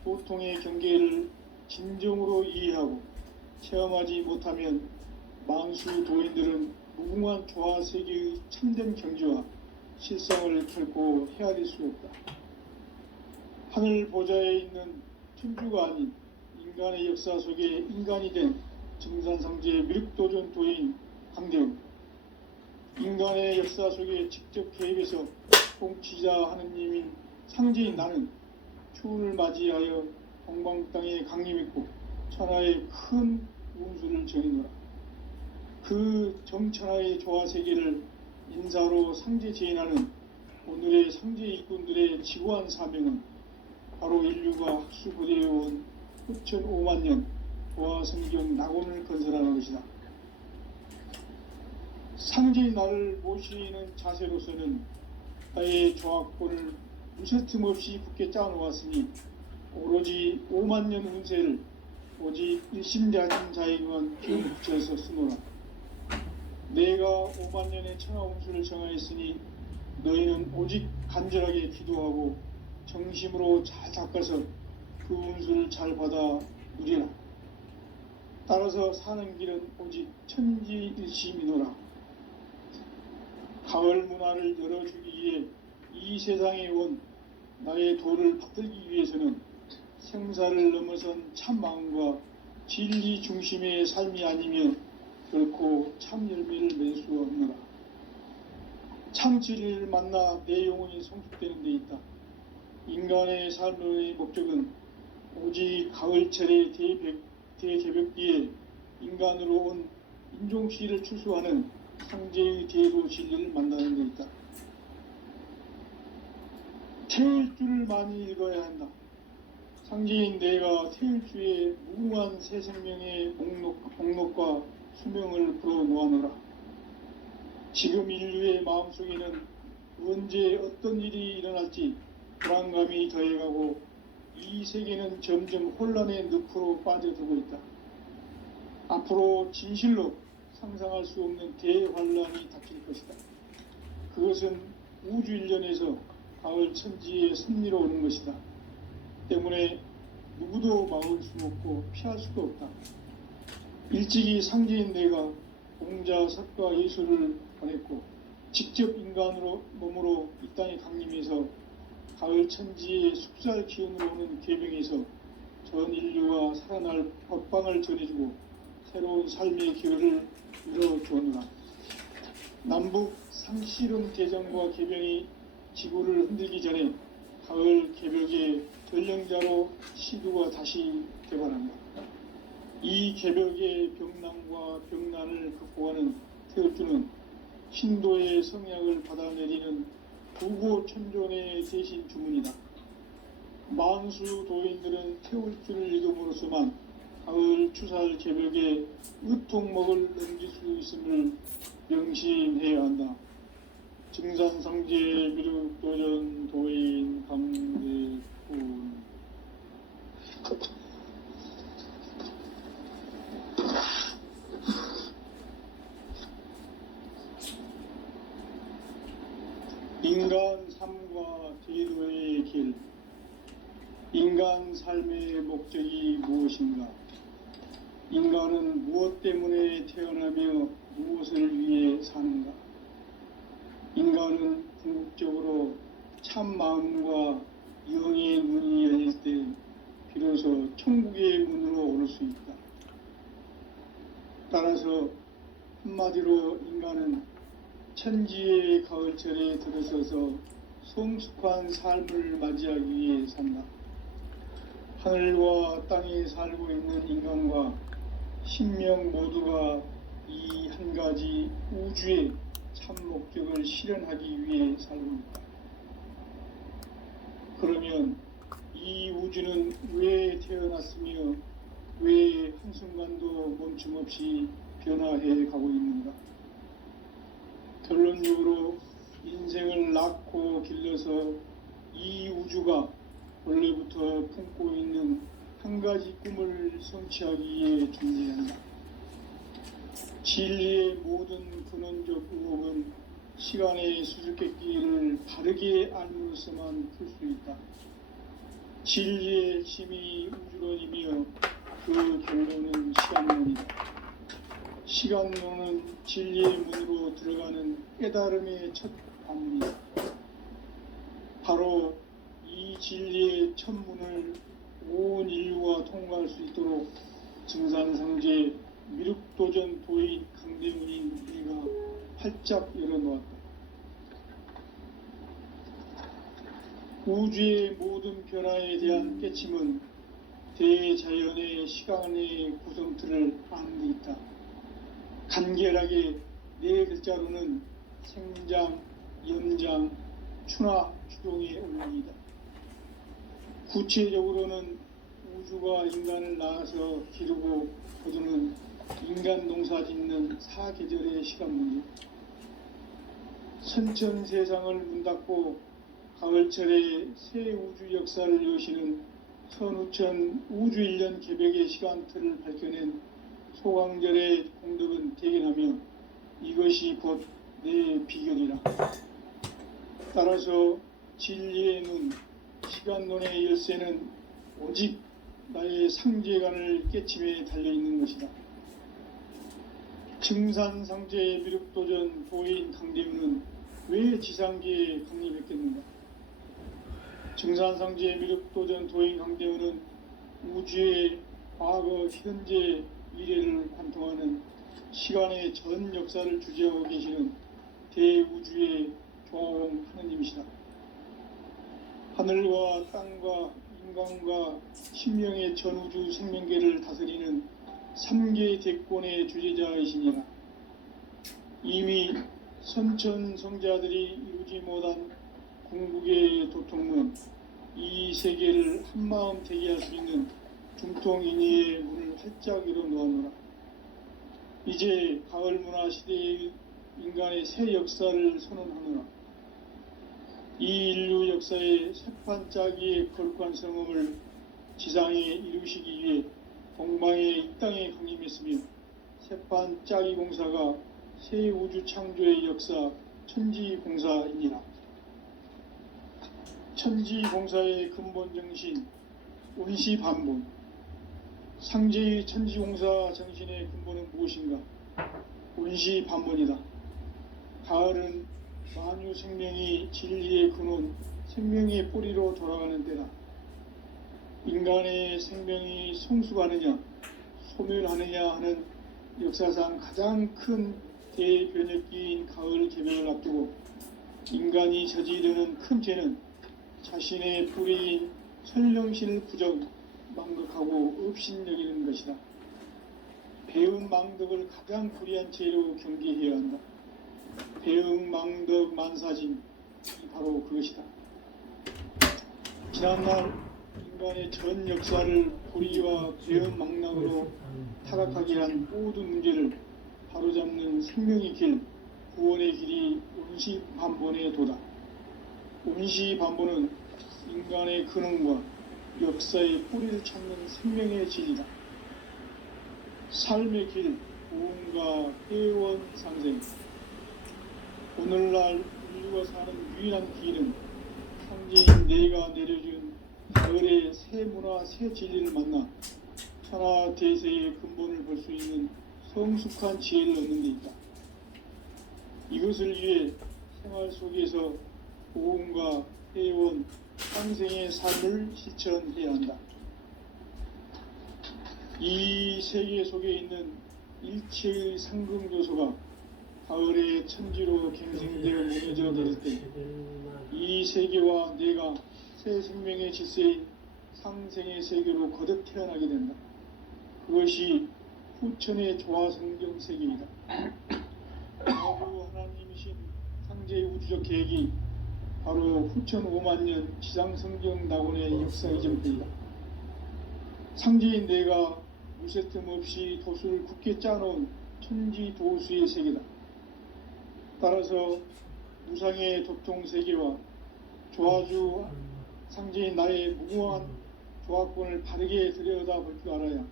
도통의 경계를 진정으로 이해하고 체험하지 못하면 만수 도인들은 무궁한 조화세계의 참된 경지와 실상을 결코 헤아릴 수 없다. 하늘 보좌에 있는 천주가 아닌 인간의 역사 속에 인간이 된 정산상제의 미륵도전 도인 강대웅, 인간의 역사 속에 직접 개입해서 통치자 하느님인 상제인 나는 추운을 맞이하여 동방 땅에 강림했고 천하의 큰 운수를 정해노라. 그 정천하의 조화세계를 인사로 상제 제인하는 오늘의 상제 일꾼들의 지구한 사명은 바로 인류가 학수부대해온 후천 5만년 조화성경 낙원을 건설하는 것이다. 상제인 나를 모시는 자세로서는 나의 조화권을 무쇠틈 없이 굳게 짜놓았으니 오로지 5만년 운세를 오직 일심대하는 자에게만 기운 붙여서 쓰노라. 내가 5만년의 천하 운수를 정하였으니 너희는 오직 간절하게 기도하고 정심으로 잘 닦아서 그 운수를 잘 받아 누리라. 따라서 사는 길은 오직 천지일심이노라. 가을 문화를 열어주기 위해 이 세상에 온 나의 도를 받들기 위해서는 생사를 넘어선 참 마음과 진리 중심의 삶이 아니면 결코 참 열매를 맺을 수 없노라. 참 진리를 만나 내 영혼이 성숙되는 데 있다. 인간의 삶의 목적은 오직 가을철의 대개벽기에 인간으로 온 인종씨를 추수하는 상제의 대로 진리를 만나는 데 있다. 태일주를 많이 읽어야 한다. 상제인 내가 태일주의 무궁한 새 생명의 목록과 수명을 풀어놓아노라. 지금 인류의 마음속에는 언제 어떤 일이 일어날지 불안감이 더해가고 이 세계는 점점 혼란의 늪으로 빠져들고 있다. 앞으로 진실로 상상할 수 없는 대환란이 닥칠 것이다. 그것은 우주 일련에서 가을 천지의 섭리로 오는 것이다. 때문에 누구도 막을 수 없고 피할 수도 없다. 일찍이 상제인 내가 공자, 석가, 예수를 보냈고 직접 인간으로 몸으로 이 땅에 강림해서 가을 천지의 숙살 기운으로 오는 계명에서 전 인류가 살아날 법방을 전해주고 새로운 삶의 기회를 이뤄주었노라. 남북 상실은 대전과 계명이 지구를 흔들기 전에 가을 개벽의 전령자로 시두가 다시 개발한다. 이 개벽의 병난과 병난을 극복하는 태울주는 신도의 성약을 받아내리는 부고천존의 대신 주문이다. 만수 도인들은 태울주를 읽음으로써만 가을 추살 개벽의 의통목을 넘길 수 있음을 명심해야 한다. 증산상제 미륵도전 도인 강대군. 인간 삶과 제도의 길. 인간 삶의 목적이 무엇인가? 인간은 무엇 때문에 태어나며 무엇을 위해 사는가? 인간은 궁극적으로 참 마음과 영의 문이 열릴 때 비로소 천국의 문으로 오를 수 있다. 따라서 한마디로 인간은 천지의 가을철에 들어서서 성숙한 삶을 맞이하기 위해 산다. 하늘과 땅에 살고 있는 인간과 신명 모두가 이 한 가지 우주의 참 목적을 실현하기 위해 살고 있다. 그러면 이 우주는 왜 태어났으며 왜 한순간도 멈춤없이 변화해 가고 있는가? 결론적으로 인생을 낳고 길러서 이 우주가 원래부터 품고 있는 한 가지 꿈을 성취하기 위해 존재한다. 진리의 모든 근원적 의혹은 시간의 수수께끼를 바르게 알므로서만 풀 수 있다. 진리의 핵심이 우주론이며 그 결론은 시간론이다. 시간론은 진리의 문으로 들어가는 깨달음의 첫 관문이다. 바로 이 진리의 첫 문을 온 인류가 통과할 수 있도록 증산상제 미륵도전 도인 강대문인 우리가 활짝 열어놓았다. 우주의 모든 변화에 대한 깨침은 대자연의 시간의 구성틀을 아는 데 있다. 간결하게 네 글자로는 생장, 연장, 추나 추동의 원리이다. 구체적으로는 우주가 인간을 낳아서 기르고 거두는 인간 농사 짓는 사계절의 시간 문제. 선천 세상을 문 닫고 가을철에 새 우주 역사를 여시는 선우천 우주 1년 개벽의 시간틀을 밝혀낸 소강절의 공덕은 대견하며 이것이 곧 내 비결이라. 따라서 진리의 눈, 시간론의 열쇠는 오직 나의 상제관을 깨침에 달려있는 것이다. 증산상제 미륵도전 도인 강대문은 왜 지상계에 강림했겠는가? 증산상제 미륵도전 도인 강대우는 우주의 과거, 현재, 미래를 관통하는 시간의 전 역사를 주재하고 계시는 대우주의 조화원 하느님이시다. 하늘과 땅과 인간과 신명의 전우주 생명계를 다스리는 3계 대권의 주재자이시니라. 이미 선천성자들이 이루지 못한 궁극의 도통문, 이 세계를 한마음 대기할 수 있는 중통인의의 문을 활짝 열어 놓았노라. 이제 가을 문화 시대의 인간의 새 역사를 선언하노라. 이 인류 역사의 새판짜기의 거룩한 성음을 지상에 이루시기 위해 동방의 이 땅에 강림했으며, 새판짜기 공사가 새 우주 창조의 역사 천지공사이니라. 천지공사의 근본 정신, 온시반본. 상제의 천지공사 정신의 근본은 무엇인가? 온시반본이다. 가을은 만유 생명이 진리의 근원, 생명의 뿌리로 돌아가는 때다. 인간의 생명이 성숙하느냐, 소멸하느냐 하는 역사상 가장 큰 대변혁기인 가을 개명을 앞두고 인간이 저지르는 큰 죄는 자신의 뿌리인 설령신을 부정, 망극하고 업신여기는 것이다. 배은 망덕을 가장 불의한 죄로 경계해야 한다. 배응 망덕 만사짐이 바로 그것이다. 지난날 인간의 전 역사를 불의와 배응 망락으로 타락하게 한 모든 문제를 바로잡는 생명의 길, 구원의 길이 온시반본의 도다. 온시반본은 인간의 근원과 역사의 뿌리를 찾는 생명의 진리다. 삶의 길, 구원과 회원 상생. 오늘날 인류가 사는 유일한 기회는 상제인 내가 내려준 가을의 새 문화, 새 진리를 만나 천하 대세의 근본을 볼 수 있는 성숙한 지혜를 얻는 데 있다. 이것을 위해 생활 속에서 보험과 회원, 상생의 삶을 실천해야 한다. 이 세계 속에 있는 일체의 상금 요소가 가을의 천지로 갱생되어 무너져 내릴 때 이 세계와 내가 새 생명의 질서인 상생의 세계로 거듭 태어나게 된다. 그것이 후천의 조화성경 세계이다. 아부 하나님이신 상제의 우주적 계획이 바로 후천 5만년 지상성경 낙원의 역사 이전입니다. 상제인 내가 무쇠틈 없이 도수를 굳게 짜놓은 천지도수의 세계다. 따라서 무상의 도통세계와 조화주 상제인 나의 무궁한 조화권을 바르게 들여다볼 줄 알아야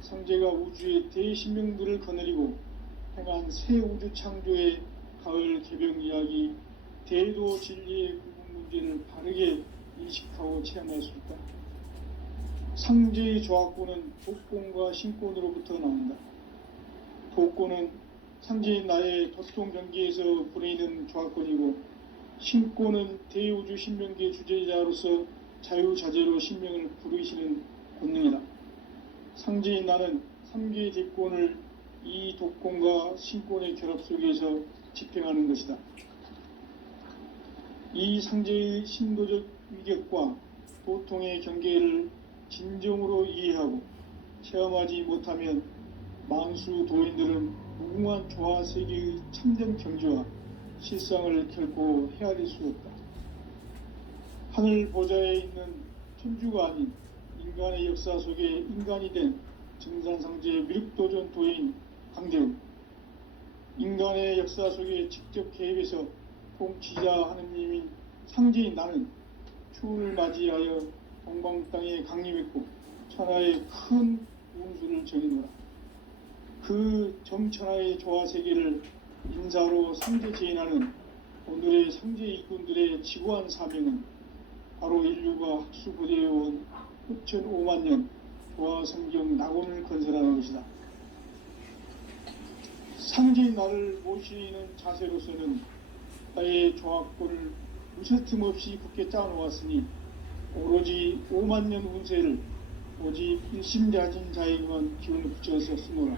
상제가 우주의 대신명들을 거느리고 행한 새 우주 창조의 가을 개병 이야기, 대도 진리의 구분 문제를 바르게 인식하고 체험할 수 있다. 상제의 조화권은 독권과 신권으로부터 나온다. 독권은 상제인 나의 도통 경계에서 보내는 조화권이고, 신권은 대우주 신명계 주제자로서 자유자재로 신명을 부르시는 권능이다. 상제인 나는 3개의 대권을 이 독권과 신권의 결합 속에서 집행하는 것이다. 이 상제의 신도적 위격과 도통의 경계를 진정으로 이해하고 체험하지 못하면 만수 도인들은 무궁한 조화세계의 참된 경지와 실상을 결코 헤아릴 수 없다. 하늘 보좌에 있는 천주가 아닌 인간의 역사 속에 인간이 된 증산상제 미륵도전 도인 강대우, 인간의 역사 속에 직접 개입해서 통치자 하느님인 상제인 나는 추운을 맞이하여 동방 땅에 강림했고 천하의 큰 운수를 정해놓으라. 그 정천하의 조화세계를 인사로 상제 제인하는 오늘의 상제 일꾼들의 지구한 사명은 바로 인류가 학수부대해온 후천 5만년 조화성경 낙원을 건설하는 것이다. 상제인 나를 모시는 자세로서는 나의 조합권을 무쇠틈 없이 굳게 짜놓았으니 오로지 5만 년 운세를 오직 일심가진 자에게만 기운을 붙여서 쓰노라.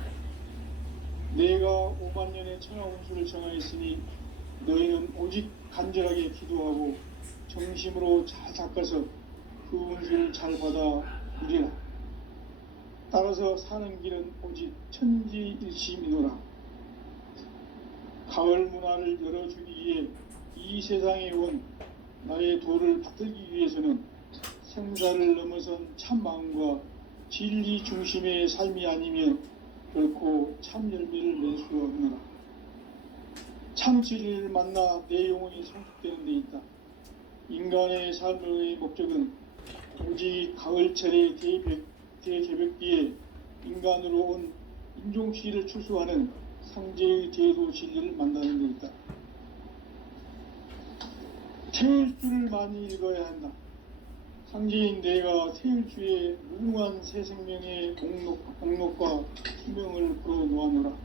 내가 5만 년의 천하 운수를 정하였으니 너희는 오직 간절하게 기도하고 정심으로 잘 닦아서 그 운수를 잘 받아 누리라. 따라서 사는 길은 오직 천지일심이노라. 가을 문화를 열어주기 위해 이 세상에 온 나의 도를 받들기 위해서는 생사를 넘어선 참 마음과 진리 중심의 삶이 아니면 결코 참 열매를 낼 수 없노라. 참 진리를 만나 내 영혼이 성숙되는 데 있다. 인간의 삶의 목적은 오직 가을철의 대개벽기에 인간으로 온 인종씨를 추수하는 상제의 대도 진리를 만나는 데 있다. 태일주를 많이 읽어야 한다. 상제인 내가 태일주의 무궁한 새 생명의 목록과 수명을 풀어놓아노라.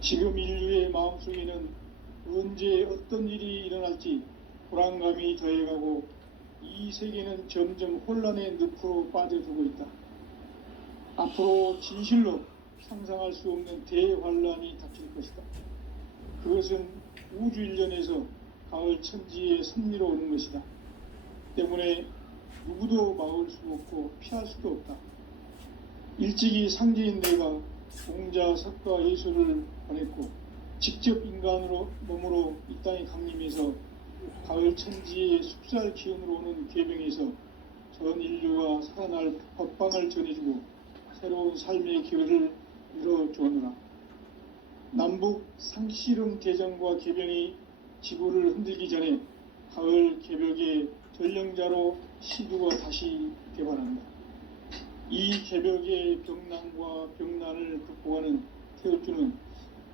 지금 인류의 마음속에는 언제 어떤 일이 일어날지 불안감이 더해가고 이 세계는 점점 혼란의 늪으로 빠져들고 있다. 앞으로 진실로 상상할 수 없는 대환란이 닥칠 것이다. 그것은 우주 일련에서 가을 천지의 섭리로 오는 것이다. 때문에 누구도 막을 수 없고 피할 수도 없다. 일찍이 상제인 내가 공자, 석가, 예수를 보냈고 직접 인간으로 몸으로 이 땅에 강림해서 가을 천지의 숙살 기운으로 오는 계병에서 전 인류가 살아날 법방을 전해주고 새로운 삶의 기회를 열어주었노라. 남북 상씨름 대전과 계병이 지구를 흔들기 전에 가을 개벽의 전령자로 시두가 다시 개발한다. 이 개벽의 병난과 병난을 극복하는 태엽주는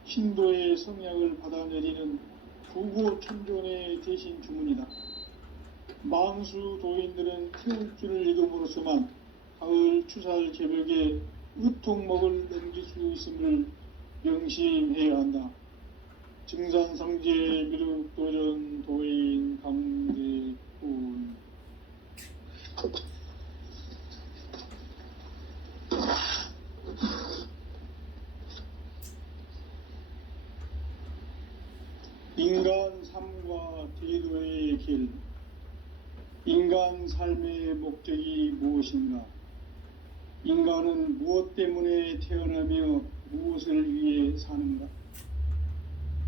신도의 성약을 받아내리는 부고천존의 대신 주문이다. 망수 도인들은 태엽주를 읽음으로써만 가을 추살 개벽의 의통목을 넘길 수 있음을 명심해야 한다. 증산상제 미륵도전 도인 강대군. 인간 삶과 제도의 길. 인간 삶의 목적이 무엇인가? 인간은 무엇 때문에 태어나며 무엇을 위해 사는가?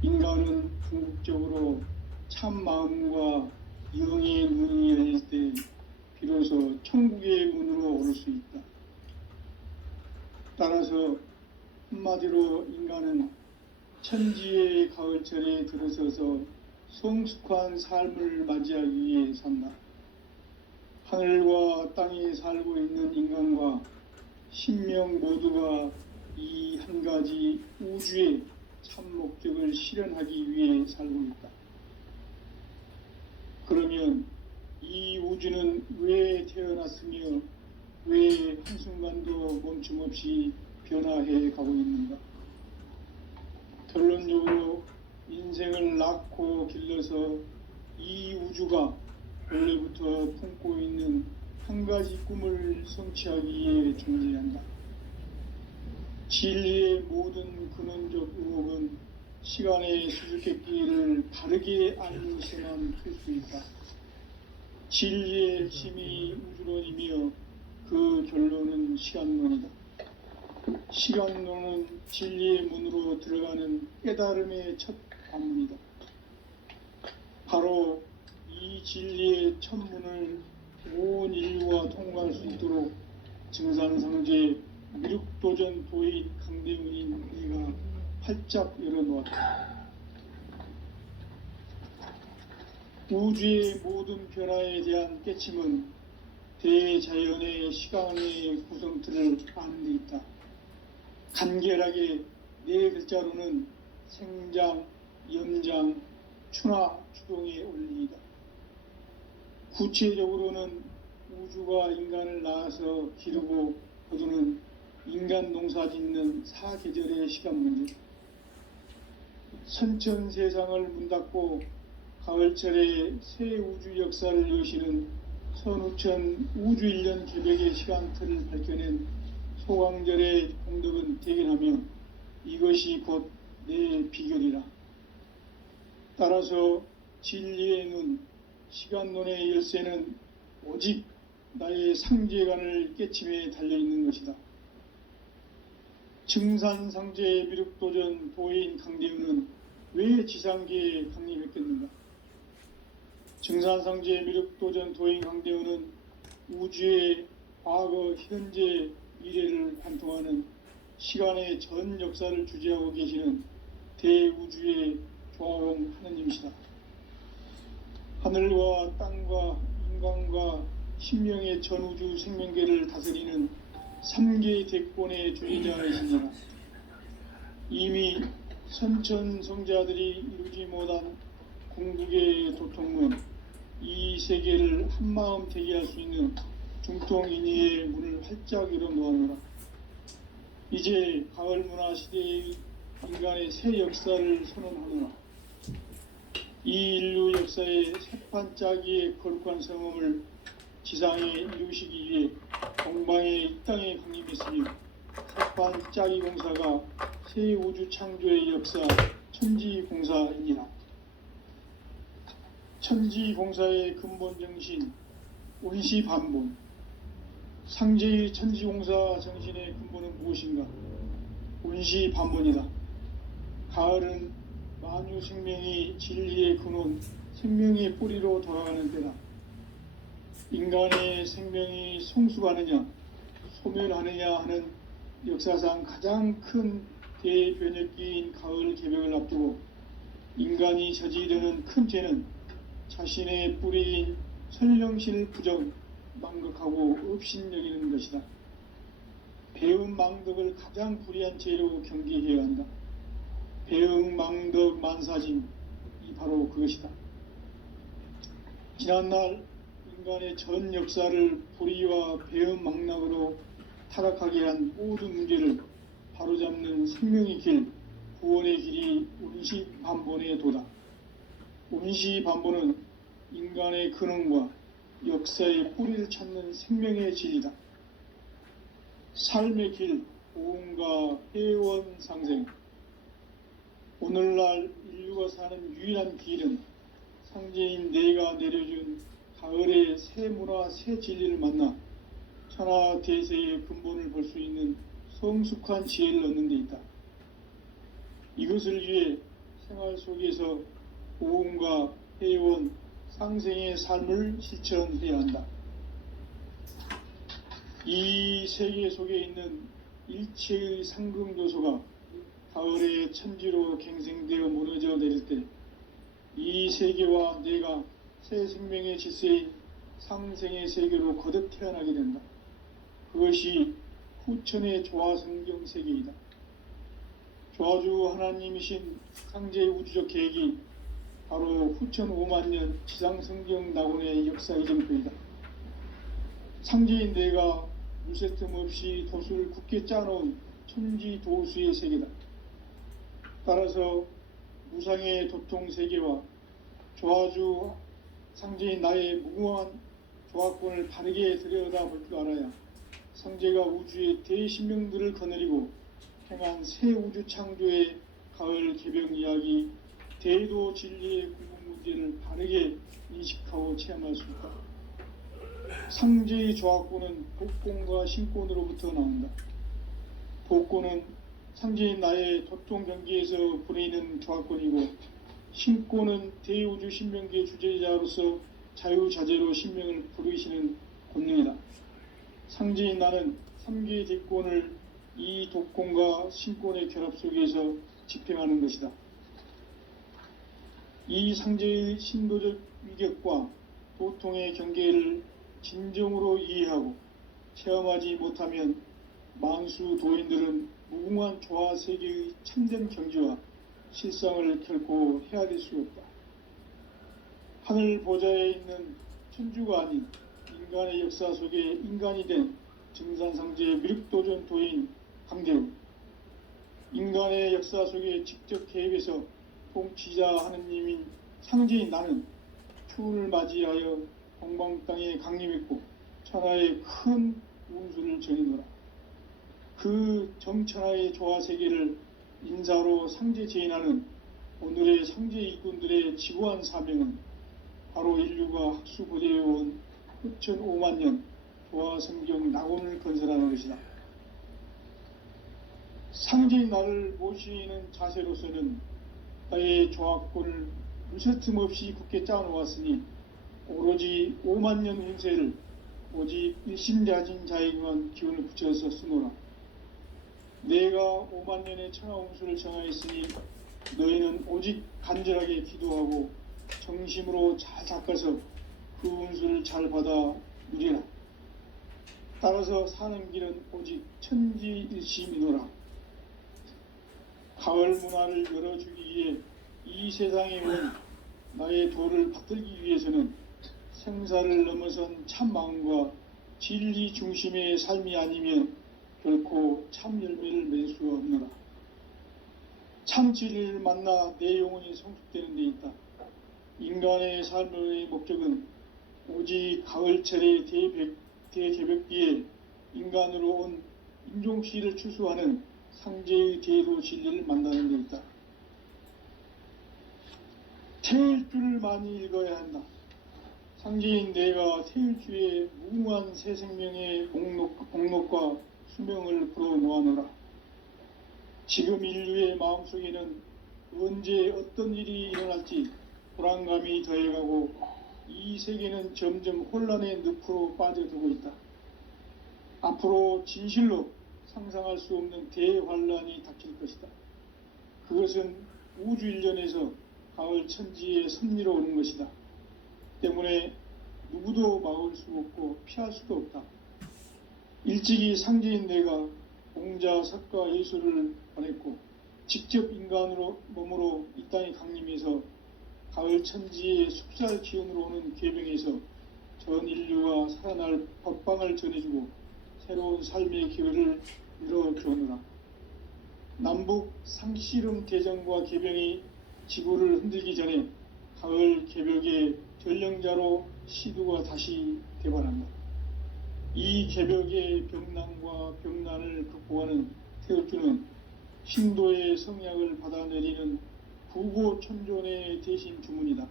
인간은 궁극적으로 참 마음과 영의 문이 열릴 때 비로소 천국의 문으로 오를 수 있다. 따라서 한마디로 인간은 천지의 가을철에 들어서서 성숙한 삶을 맞이하기 위해 산다. 하늘과 땅에 살고 있는 인간과 신명 모두가 이 한 가지 우주의 참 목적을 실현하기 위해 살고 있다. 그러면 이 우주는 왜 태어났으며 왜 한순간도 멈춤 없이 변화해 가고 있는가? 결론적으로 인생을 낳고 길러서 이 우주가 원래부터 품고 있는 한 가지 꿈을 성취하기 위해 존재한다. 진리의 모든 근원적 의혹은 시간의 수수께끼를 바르게 알면서만 풀 수 있다. 진리의 핵심이 우주론이며 그 결론은 시간론이다. 시간론은 진리의 문으로 들어가는 깨달음의 첫 관문이다. 바로 이 진리의 첫 문을 온 인류가 통과할 수 있도록 증산상제 미륵도전 도인 강대훈인 내가 활짝 열어놓았다. 우주의 모든 변화에 대한 깨침은 대자연의 시간의 구성틀을 아는 데 있다. 간결하게 네 글자로는 생장, 염장, 추나, 추동의 원리이다. 구체적으로는 우주가 인간을 낳아서 기르고 거두는 인간 농사 짓는 사계절의 시간 문제. 선천 세상을 문 닫고 가을철에 새 우주 역사를 여시는 선우천 우주일년 개벽의 시간틀을 밝혀낸 소강절의 공덕은 대견하며 이것이 곧 내 비결이라. 따라서 진리의 눈, 시간론의 열쇠는 오직 나의 상제관을 깨침에 달려있는 것이다. 증산상제 미륵도전 도인 강대우는 왜 지상계에 강림했겠는가? 증산상제 미륵도전 도인 강대우는 우주의 과거, 현재, 미래를 관통하는 시간의 전 역사를 주재하고 계시는 대우주의 조화공 하느님이시다. 하늘과 땅과 인간과 신명의 전우주 생명계를 다스리는 3개 대권의 주인자이시니라. 이미 선천성자들이 이루지 못한 궁극의 도통문, 이 세계를 한마음 되게 할 수 있는 중통인의의 문을 활짝 열어놓아노라. 이제 가을 문화 시대의 인간의 새 역사를 선언하노라. 이 인류 역사의 새판짜기의 거룩한 성음을 지상에 이루시기 위해 동방의 이 땅에 강림했으며 새판짜기 공사가 새 우주 창조의 역사 천지공사이니라. 천지공사의 근본 정신 온시반본. 상제의 천지공사 정신의 근본은 무엇인가? 온시반본이다. 가을은 만유 생명이 진리의 근원, 생명의 뿌리로 돌아가는 때다. 인간의 생명이 성숙하느냐, 소멸하느냐 하는 역사상 가장 큰 대변혁기인 가을 개벽을 앞두고 인간이 저지르는 큰 죄는 자신의 뿌리인 선령신을 부정, 망극하고 업신여기는 것이다. 배음 망덕을 가장 불의한 죄로 경계해야 한다. 배음 망덕 만사짐이 바로 그것이다. 지난날 인간의 전 역사를 불의와 배음 망락으로 타락하게 한 모든 문제를 바로잡는 생명의 길, 구원의 길이 온시반본의 도다. 온시반본은 인간의 근원과 역사의 뿌리를 찾는 생명의 진리다. 삶의 길, 보험과 회원 상생. 오늘날 인류가 사는 유일한 길은 상제인 내가 내려준 가을의 새 문화, 새 진리를 만나 천하 대세의 근본을 볼 수 있는 성숙한 지혜를 얻는 데 있다. 이것을 위해 생활 속에서 보험과 회원, 상생의 삶을 실천해야 한다. 이 세계 속에 있는 일체의 상금 요소가 가을의 천지로 갱생되어 무너져 내릴 때 이 세계와 내가 새 생명의 질서인 상생의 세계로 거듭 태어나게 된다. 그것이 후천의 조화성경 세계이다. 조화주 하나님이신 상제의 우주적 계획이 바로 후천 5만년 지상성경 낙원의 역사 이정표이다. 상제인 내가 물새 틈 없이 도수를 굳게 짜놓은 천지도수의 세계다. 따라서 무상의 도통세계와 조화주 상제인 나의 무궁한 조화권을 바르게 들여다볼 줄 알아야 상제가 우주의 대신명들을 거느리고 행한 새 우주 창조의 가을 개벽 이야기, 대도 진리의 궁극 문제를 바르게 인식하고 체험할 수 있다. 상제의 조화권은 복권과 신권으로부터 나온다. 복권은 상제인 나의 도통 경계에서 부리는 조화권이고, 신권은 대우주 신명계 주제자로서 자유자재로 신명을 부르시는 권능이다. 상제인 나는 3개의 대권을 이 독권과 신권의 결합 속에서 집행하는 것이다. 이 상제의 신도적 위격과 도통의 경계를 진정으로 이해하고 체험하지 못하면 만수 도인들은 무궁한 조화 세계의 참된 경지와 실상을 결코 헤아릴 수 없다. 하늘 보좌에 있는 천주가 아닌 인간의 역사 속에 인간이 된 증산상제 미륵도전 도인 강대우, 인간의 역사 속에 직접 개입해서 통치자 하느님인 상제인 나는 추운을 맞이하여 동방 땅에 강림했고 천하에 큰 운수를 전해노라. 그 정천하의 조화 세계를 인사로 상제 제인하는 오늘의 상제 일꾼들의 지고한 사명은 바로 인류가 학수고대해온 흑천 5만 년 조화성경 낙원을 건설하는 것이다. 상제의 나를 모시는 자세로서는 나의 조합권을 무쇠틈 없이 굳게 짜놓았으니 오로지 5만 년 운세를 오직 일심자진 자에게만 기운을 붙여서 쓰노라. 내가 5만 년의 천하 운수를 정하였으니 너희는 오직 간절하게 기도하고 정심으로 잘 닦아서 그 운수를 잘 받아 누리라. 따라서 사는 길은 오직 천지일심이노라. 가을 문화를 열어주기 위해 이 세상에 온 나의 도를 받들기 위해서는 생사를 넘어선 참 마음과 진리 중심의 삶이 아니면 결코 참 열매를 맺을 수가 없노라. 참 진리를 만나 내 영혼이 성숙되는 데 있다. 인간의 삶의 목적은 오직 가을철의 대개벽기에 인간으로 온 인종씨를 추수하는 상제의 대도 진리를 만나는 데 있다. 태일주를 많이 읽어야 한다. 상제인 내가 태일주의 무궁한 새 생명의 목록과 수명을 풀어 놓아놓으라. 지금 인류의 마음속에는 언제 어떤 일이 일어날지 불안감이 더해가고 이 세계는 점점 혼란의 늪으로 빠져들고 있다. 앞으로 진실로 상상할 수 없는 대환란이 닥칠 것이다. 그것은 우주 일련에서 가을 천지의 섭리로 오는 것이다. 때문에 누구도 막을 수 없고 피할 수도 없다. 일찍이 상제인 내가 공자, 석가, 예수를 보냈고 직접 인간으로 몸으로 이 땅에 강림해서 가을 천지의 숙살 기운으로 오는 계병에서 전 인류가 살아날 법방을 전해주고 새로운 삶의 기회를 열어주느라. 남북 상씨름 대전과 계병이 지구를 흔들기 전에 가을 개벽의 전령자로 시두가 다시 대발한다. 이 개벽의 병난과 병난을 극복하는 태울주는 신도의 성약을 받아내리는 구고천존의 대신 주문이다.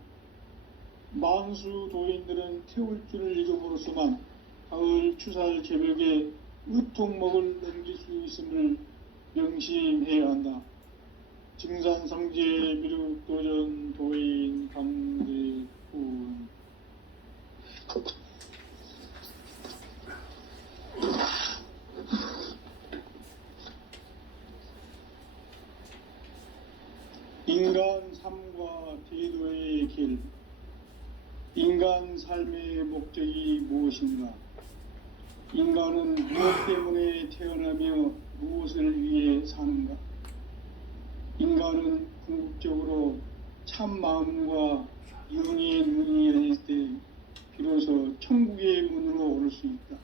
만수 도인들은 태울주를 읽음으로써만 가을 추살 개벽의 의통목을 넘길 수 있음을 명심해야 한다. 증산성제 미륵도전 도인 강대군. 인간 삶과 제도의 길. 인간 삶의 목적이 무엇인가? 인간은 무엇 때문에 태어나며 무엇을 위해 사는가? 인간은 궁극적으로 참 마음과 영의 눈이 열릴 때 비로소 천국의 문으로 오를 수 있다.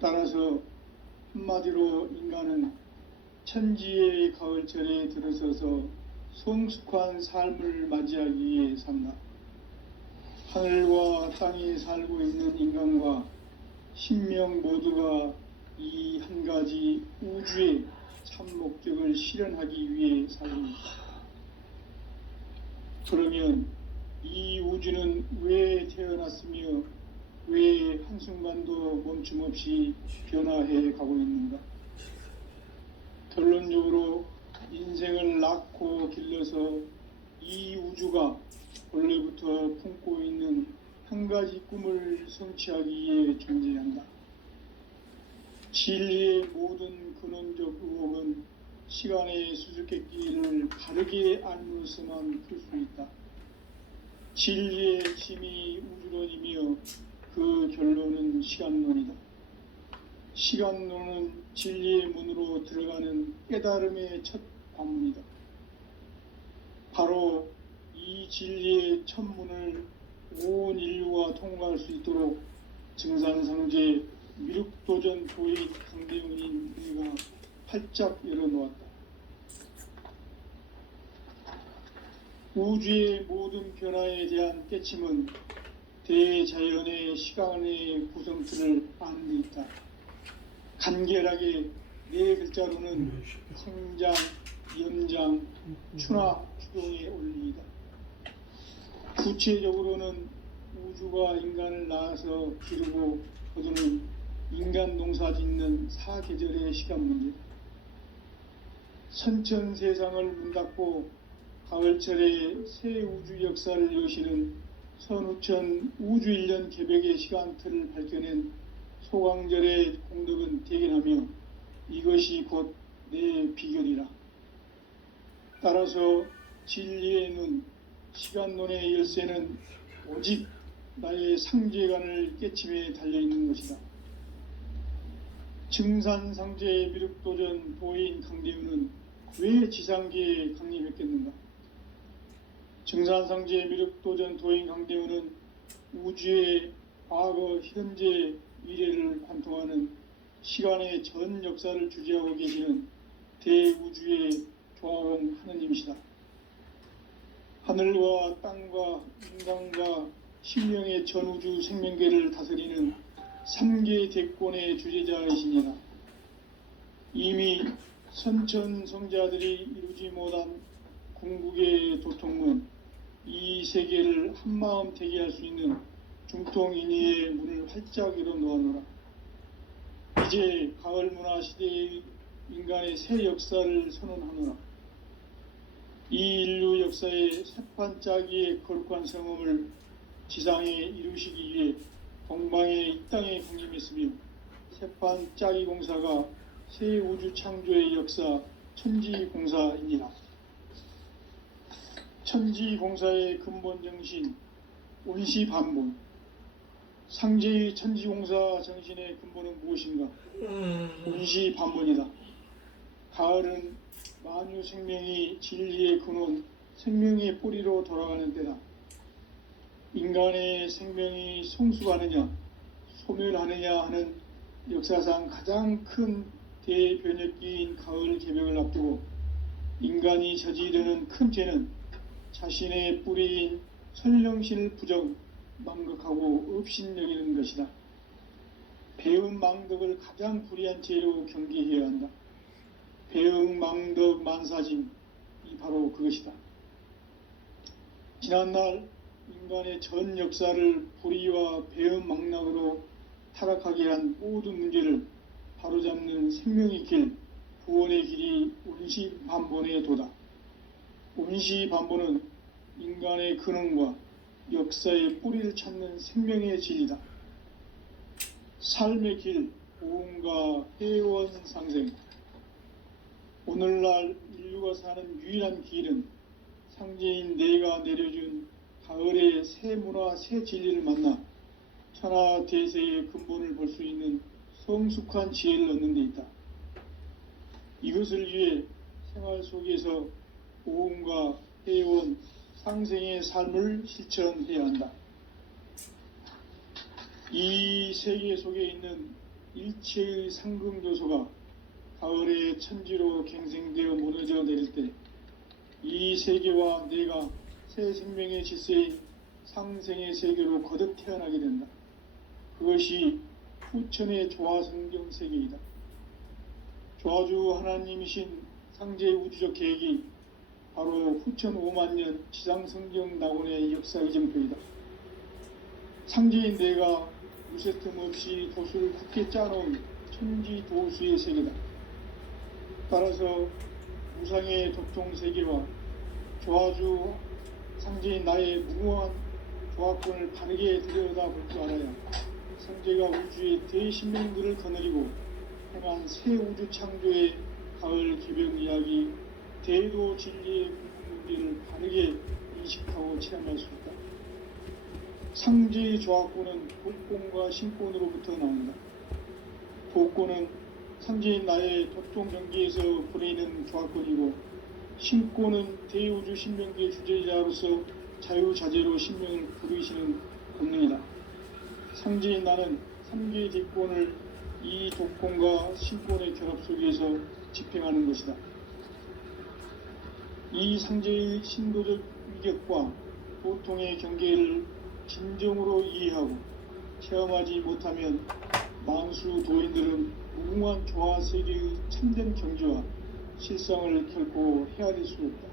따라서 한마디로 인간은 천지의 가을철에 들어서서 성숙한 삶을 맞이하기 위해 산다. 하늘과 땅에 살고 있는 인간과 신명 모두가 이 한 가지 우주의 참 목적을 실현하기 위해 살고 있다. 그러면 이 우주는 왜 태어났으며 왜 한순간도 멈춤 없이 변화해 가고 있는가? 결론적으로 인생을 낳고 길러서 이 우주가 원래부터 품고 있는 한 가지 꿈을 성취하기 위해 존재한다. 진리의 모든 근원적 의혹은 시간의 수수께끼를 바르게 알므로서만 풀 수 있다. 진리의 핵심이 우주론이며 그 결론은 시간론이다. 시간론은 진리의 문으로 들어가는 깨달음의 첫 관문이다. 바로 이 진리의 첫 문을 온 인류가 통과할 수 있도록 증산상제 미륵도전 도인 강대웅인 내가 활짝 열어놓았다. 우주의 모든 변화에 대한 깨침은 대자연의 시간의 구성틀을 아는 데 있다. 간결하게 네 글자로는 생장, 연장, 추나 추동의 원리이다. 구체적으로는 우주가 인간을 낳아서 기르고 거두는 인간 농사 짓는 사계절의 시간 문제, 선천 세상을 문 닫고 가을철에 새 우주 역사를 여시는 선우천 우주 1년 개벽의 시간틀을 밝혀낸 소강절의 공덕은 대견하며 이것이 곧 내 비결이라. 따라서 진리의 눈, 시간론의 열쇠는 오직 나의 상제관을 깨침에 달려있는 것이다. 증산상제의 미륵도전 도인 강대우는 왜 지상계에 강림했겠는가? 증산상제의 미륵도전 도인 강대우는 우주의 과거, 현재, 미래를 관통하는 시간의 전 역사를 주재하고 계시는 대우주의 조화원 하느님이시다. 하늘과 땅과 인간과 신명의 전우주 생명계를 다스리는 3계 대권의 주재자이시니라. 이미 선천성자들이 이루지 못한 궁극의 도통문, 이 세계를 한마음 되게 할 수 있는 중통인의의 문을 활짝 열어 놓아노라. 이제 가을 문화 시대의 인간의 새 역사를 선언하노라. 이 인류 역사의 새판 짜기의 거룩한 성음을 지상에 이루시기 위해 동방의 이 땅에 강림했으며 새판 짜기 공사가 새 우주 창조의 역사 천지공사이니라. 천지공사의 근본 정신 온시반본, 상제의 천지공사 정신의 근본은 무엇인가? 온시반본이다. 가을은 만유 생명이 진리의 근원, 생명의 뿌리로 돌아가는 때다. 인간의 생명이 성숙하느냐, 소멸하느냐 하는 역사상 가장 큰 대변혁기인 가을 개벽을 앞두고 인간이 저지르는 큰 죄는 자신의 뿌리인 선령신을 부정, 망극하고 업신여기는 것이다. 배은 망덕을 가장 불의한 죄로 경계해야 한다. 배응 망덕 만사짐이 바로 그것이다. 지난날 인간의 전 역사를 불의와 배응 망락으로 타락하게 한 모든 문제를 바로잡는 생명의 길, 구원의 길이 온시반본의 도다. 온시반본은 인간의 근원과 역사의 뿌리를 찾는 생명의 진리다. 삶의 길, 고음과 회원 상생. 오늘날 인류가 사는 유일한 길은 상제인 내가 내려준 가을의 새 문화, 새 진리를 만나 천하 대세의 근본을 볼 수 있는 성숙한 지혜를 얻는 데 있다. 이것을 위해 생활 속에서 고음과 회원, 상생의 삶을 실천해야 한다. 이 세계 속에 있는 일체의 상금 요소가 가을의 천지로 갱생되어 무너져 내릴 때 이 세계와 내가 새 생명의 질서인 상생의 세계로 거듭 태어나게 된다. 그것이 후천의 조화성경 세계이다. 조화주 하나님이신 상제의 우주적 계획이 바로 후천 5만년 지상성경 낙원의 역사의 점표이다. 상제인 내가 무쇠틈 없이 도수를 굳게 짜놓은 천지도수의 세계다. 따라서 우상의 도통세계와 조화주 상제인 나의 무모한 조합권을 바르게 들여다볼 줄 알아야 상제가 우주의 대신명들을 거느리고 행한 새 우주 창조의 가을 개벽 이야기, 대도 진리의 문제를 바르게 인식하고 체험할 수 있다. 상제의 조합권은 복권과 신권으로부터 나온다. 복권은 상제인 나의 도통 경계에서 보내는 조합권이고, 신권은 대우주 신명계 주제자로서 자유자재로 신명을 부르시는 권능이다. 상제인 나는 3개 뒷권을 이 독권과 신권의 결합 속에서 집행하는 것이다. 이 상제의 신도적 위격과 보통의 경계를 진정으로 이해하고 체험하지 못하면 만수 도인들은 무궁한 조화 세계의 참된 경지와 실상을 결코 헤아릴 수 없다.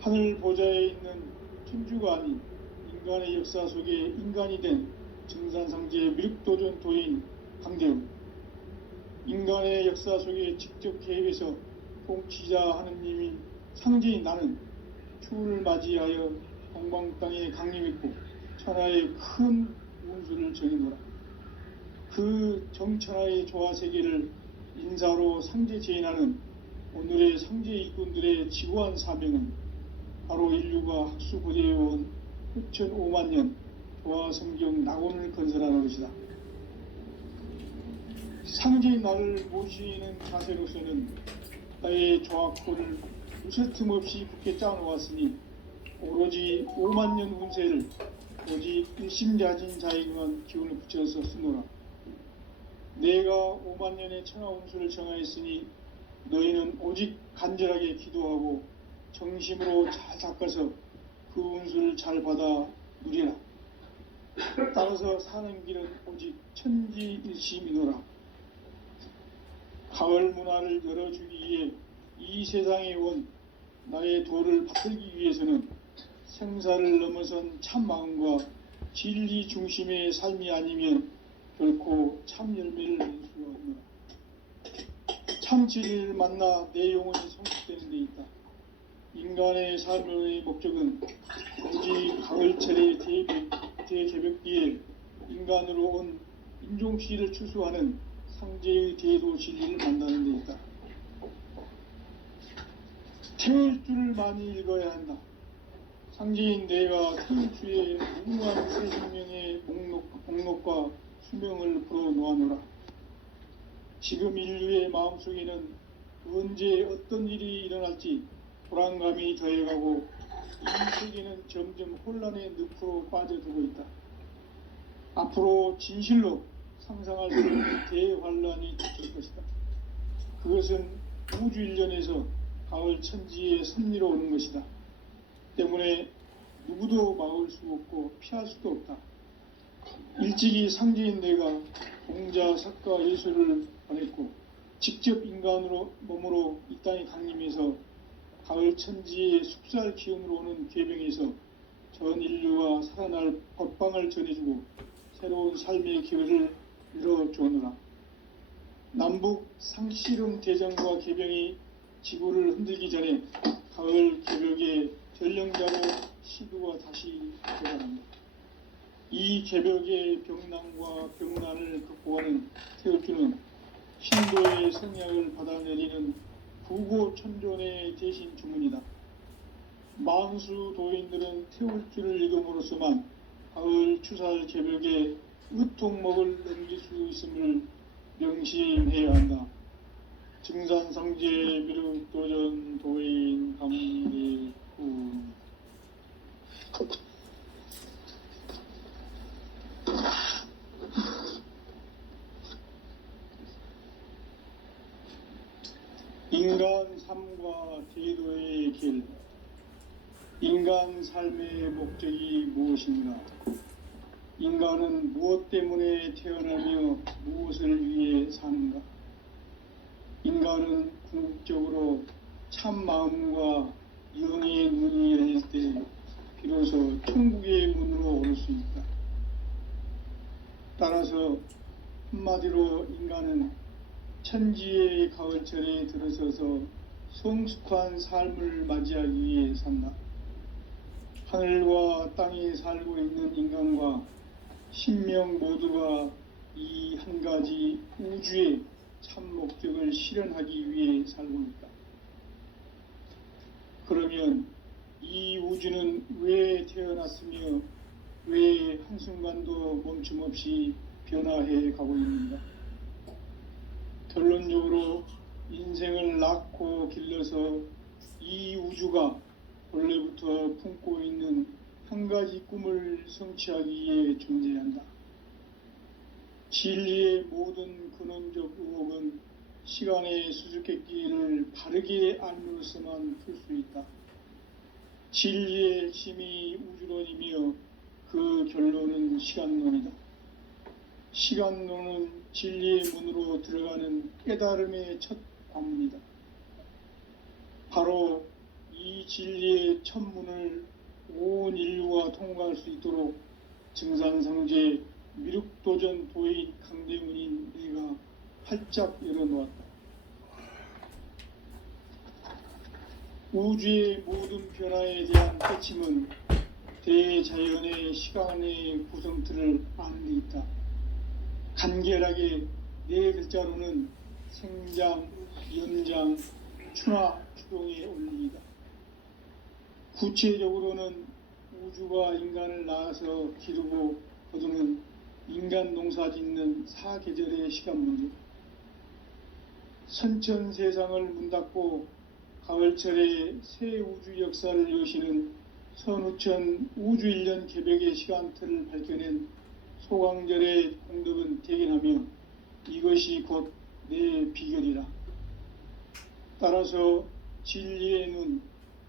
하늘 보좌에 있는 천주가 아닌 인간의 역사 속에 인간이 된 증산상제 미륵도전 도인 강대훈, 인간의 역사 속에 직접 개입해서 통치자 하느님인 상제인 나는 추운을 맞이하여 동방 땅에 강림했고 천하의 큰 운수를 정해노라. 그 정천하의 조화세계를 인사로 상제 제인하는 오늘의 상제 일꾼들의 지구한 사명은 바로 인류가 학수고대해온 후천 5만 년 조화성경 낙원을 건설하는 것이다. 상제인 나를 모시는 자세로서는 나의 조화코를 무쇠 틈 없이 굳게 짜놓았으니 오로지 5만 년 운세를 오직 일심자진 자에게만 기운을 붙여서 쓰노라. 내가 5만 년의 천하 운수를 정하였으니 너희는 오직 간절하게 기도하고 정심으로 잘 닦아서 그 운수를 잘 받아 누리라. 따라서 사는 길은 오직 천지일심이노라. 가을 문화를 열어주기 위해 이 세상에 온 나의 도를 받들기 위해서는 생사를 넘어선 참 마음과 진리 중심의 삶이 아니면 결코 참 열매를 낼 수가 없노라. 참 진리를 만나 내 영혼이 성숙되는 데 있다. 인간의 삶의 목적은 오직 가을철의 대개벽기에 인간으로 온 인종시를 추수하는 상제의 대도 진리를 만나는 데 있다. 태일주를 많이 읽어야 한다. 상제인 내가 태일주의 무궁한 새 생명의 목록과 수명을 풀어놓아노라. 지금 인류의 마음속에는 언제 어떤 일이 일어날지 불안감이 더해가고 이 세계는 점점 혼란의 늪으로 빠져들고 있다. 앞으로 진실로 상상할 수 없는 대환란이 닥칠 것이다. 그것은 우주 일련에서 가을 천지의 섭리로 오는 것이다. 때문에 누구도 막을 수 없고 피할 수도 없다. 일찍이 상제인 내가 공자, 석가, 예수를 보냈고 직접 인간으로 몸으로 이 땅에 강림해서 가을 천지의 숙살 기운으로 오는 괴병에서 전 인류가 살아날 법방을 전해주고 새로운 삶의 기회를 열어주오노라. 남북 상씨름 대전과 개병이 지구를 흔들기 전에 가을 개벽의 전령자로 시두가 다시 되어간다. 이 개벽의 병난과 병난을 극복하는 태울주는 신도의 성약을 받아내리는 구고천존의 대신 주문이다. 만수 도인들은 태울주를 읽음으로써만 가을 추살 개벽의 으통목을 넘길 수 있음을 명심해야 한다. 증산상제 미륵도전 도인 감리군. 인간 삶과 제도의 길. 인간 삶의 목적이 무엇인가? 인간은 무엇 때문에 태어나며 무엇을 위해 사는가? 인간은 궁극적으로 참 마음과 영의 문이 열릴 때 비로소 천국의 문으로 오를 수 있다. 따라서 한마디로 인간은 천지의 가을철에 들어서서 성숙한 삶을 맞이하기 위해 산다. 하늘과 땅에 살고 있는 인간과 신명 모두가 이 한 가지 우주의 참 목적을 실현하기 위해 살고 있다. 그러면 이 우주는 왜 태어났으며 왜 한순간도 멈춤 없이 변화해 가고 있는가? 결론적으로 인생을 낳고 길러서 이 우주가 원래부터 품고 있는 한 가지 꿈을 성취하기 위해 존재한다. 진리의 모든 근원적 의혹은 시간의 수수께끼를 바르게 알므로서만 풀 수 있다. 진리의 핵심이 우주론이며 그 결론은 시간론이다. 시간론은 진리의 문으로 들어가는 깨달음의 첫 관문이다. 바로 이 진리의 첫 문을 온 인류가 통과할 수 있도록 증산성제 미륵도전 도인 강대문인 내가 활짝 열어놓았다. 우주의 모든 변화에 대한 깨침은 대자연의 시간의 구성틀을 아는 데 있다. 간결하게 네 글자로는 생장, 연장, 추나 추동의 원리이다. 구체적으로는 우주가 인간을 낳아서 기르고 거두는 인간 농사 짓는 사계절의 시간 문제. 선천 세상을 문 닫고 가을철에 새 우주 역사를 여시는 선우천 우주 1년 개벽의 시간틀을 밝혀낸 소강절의 공덕은 대견하며 이것이 곧 내 비결이라. 따라서 진리의 눈,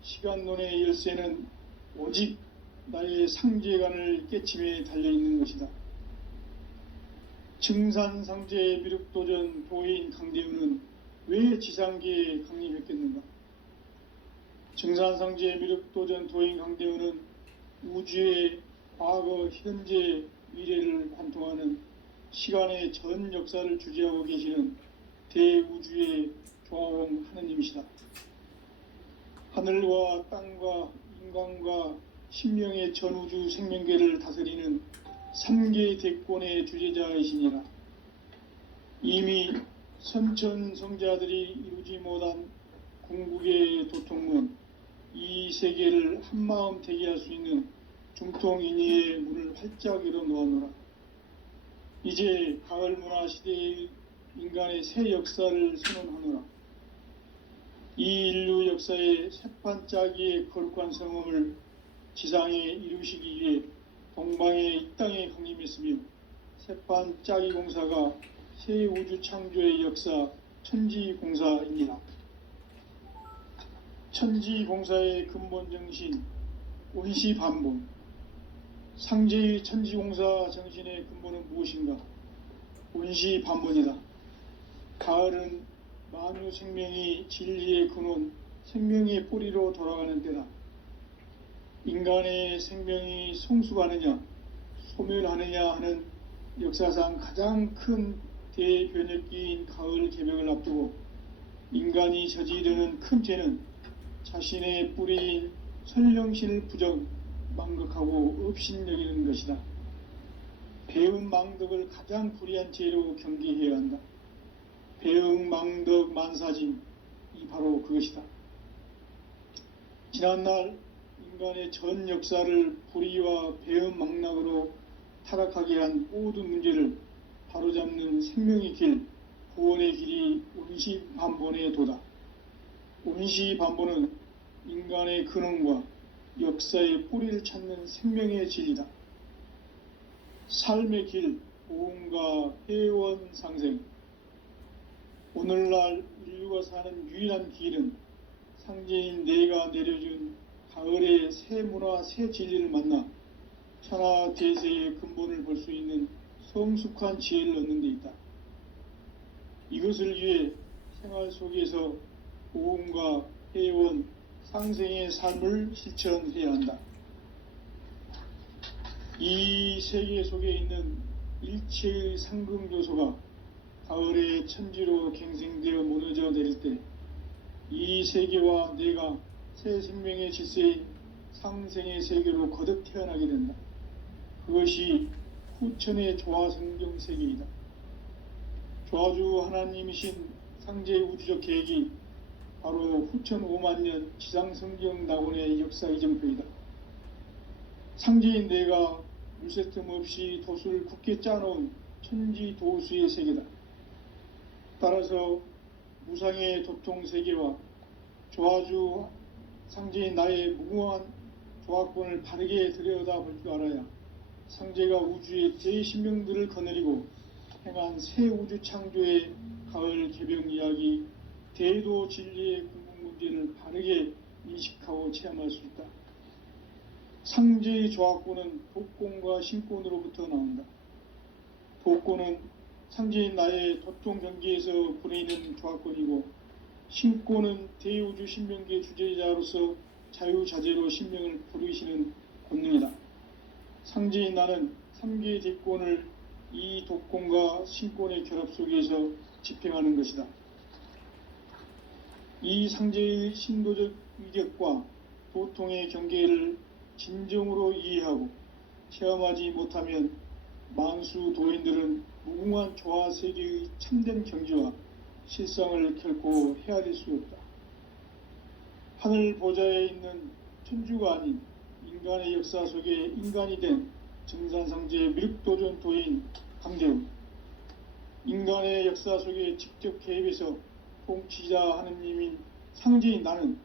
시간론의 열쇠는 오직 나의 상제관을 깨침에 달려있는 것이다. 증산상제 미륵도전 도인 강대우는 왜 지상계에 강림했겠는가? 증산상제 미륵도전 도인 강대우는 우주의 과거, 현재, 미래를 관통하는 시간의 전 역사를 주재하고 계시는 대우주의 조화원 하느님이시다. 하늘과 땅과 인간과 신명의 전우주 생명계를 다스리는 3개 대권의 주재자이시니라. 이미 선천성자들이 이루지 못한 궁극의 도통문, 이 세계를 한마음 되게 할 수 있는 중통인의의 문을 활짝 열어놓아노라. 이제 가을문화 시대의 인간의 새 역사를 선언하노라. 이 인류 역사의 새판짜기의 거룩한 성음을 지상에 이루시기 위해 동방의 이 땅에 강림했으며 새판짜기 공사가 새 우주 창조의 역사 천지공사입니다. 천지공사의 근본 정신 온시반본. 상제의 천지공사 정신의 근본은 무엇인가? 온시반본이다. 가을은 만유 생명이 진리의 근원, 생명의 뿌리로 돌아가는 때다. 인간의 생명이 성숙하느냐, 소멸하느냐 하는 역사상 가장 큰 대변혁기인 가을 개벽을 앞두고 인간이 저지르는 큰 죄는 자신의 뿌리인 선령신을 부정, 망극하고 업신여기는 것이다. 배음 망덕을 가장 불의한 죄로 경계해야 한다. 배음 망덕 만사진, 이 바로 그것이다. 지난날 인간의 전 역사를 불의와 배음 망락으로 타락하게 한 모든 문제를 바로잡는 생명의 길, 구원의 길이 온시반본의 도다. 온시반본은 인간의 근원과 역사의 뿌리를 찾는 생명의 진리다. 삶의 길, 보험과 회원 상생. 오늘날 인류가 사는 유일한 길은 상제인 내가 내려준 가을의 새 문화, 새 진리를 만나 천하 대세의 근본을 볼 수 있는 성숙한 지혜를 얻는 데 있다. 이것을 위해 생활 속에서 보험과 회원, 상생의 삶을 실천해야 한다. 이 세계 속에 있는 일체의 상금 요소가 가을의 천지로 갱생되어 무너져 내릴 때 이 세계와 내가 새 생명의 질서인 상생의 세계로 거듭 태어나게 된다. 그것이 후천의 조화성경 세계이다. 조화주 하나님이신 상제의 우주적 계획이 바로 후천 5만년 지상성경 낙원의 역사 이정표이다. 상제인 내가 물새 틈 없이 도수를 굳게 짜놓은 천지도수의 세계다. 따라서 무상의 도통세계와 조화주 상제인 나의 무궁한 조화권을 바르게 들여다볼 줄 알아야 상제가 우주의 대신명들을 거느리고 행한 새 우주 창조의 가을 개벽 이야기, 대도 진리의 궁극 문제를 바르게 인식하고 체험할 수 있다. 상제의 조합권은 독권과 신권으로부터 나온다. 독권은 상제인 나의 도통 경계에서 보내는 조합권이고, 신권은 대우주 신명계 주제자로서 자유자재로 신명을 부르시는 권능이다. 상제인 나는 3개의 대권을 이 독권과 신권의 결합 속에서 집행하는 것이다. 이 상제의 신도적 위력과 도통의 경계를 진정으로 이해하고 체험하지 못하면 만수 도인들은 무궁한 조화 세계의 참된 경지와 실상을 결코 헤아릴 수 없다. 하늘 보좌에 있는 천주가 아닌 인간의 역사 속에 인간이 된 정산상제의 미륵도전 도인 강대우, 인간의 역사 속에 직접 개입해서 통치자 하느님인 상제인 나는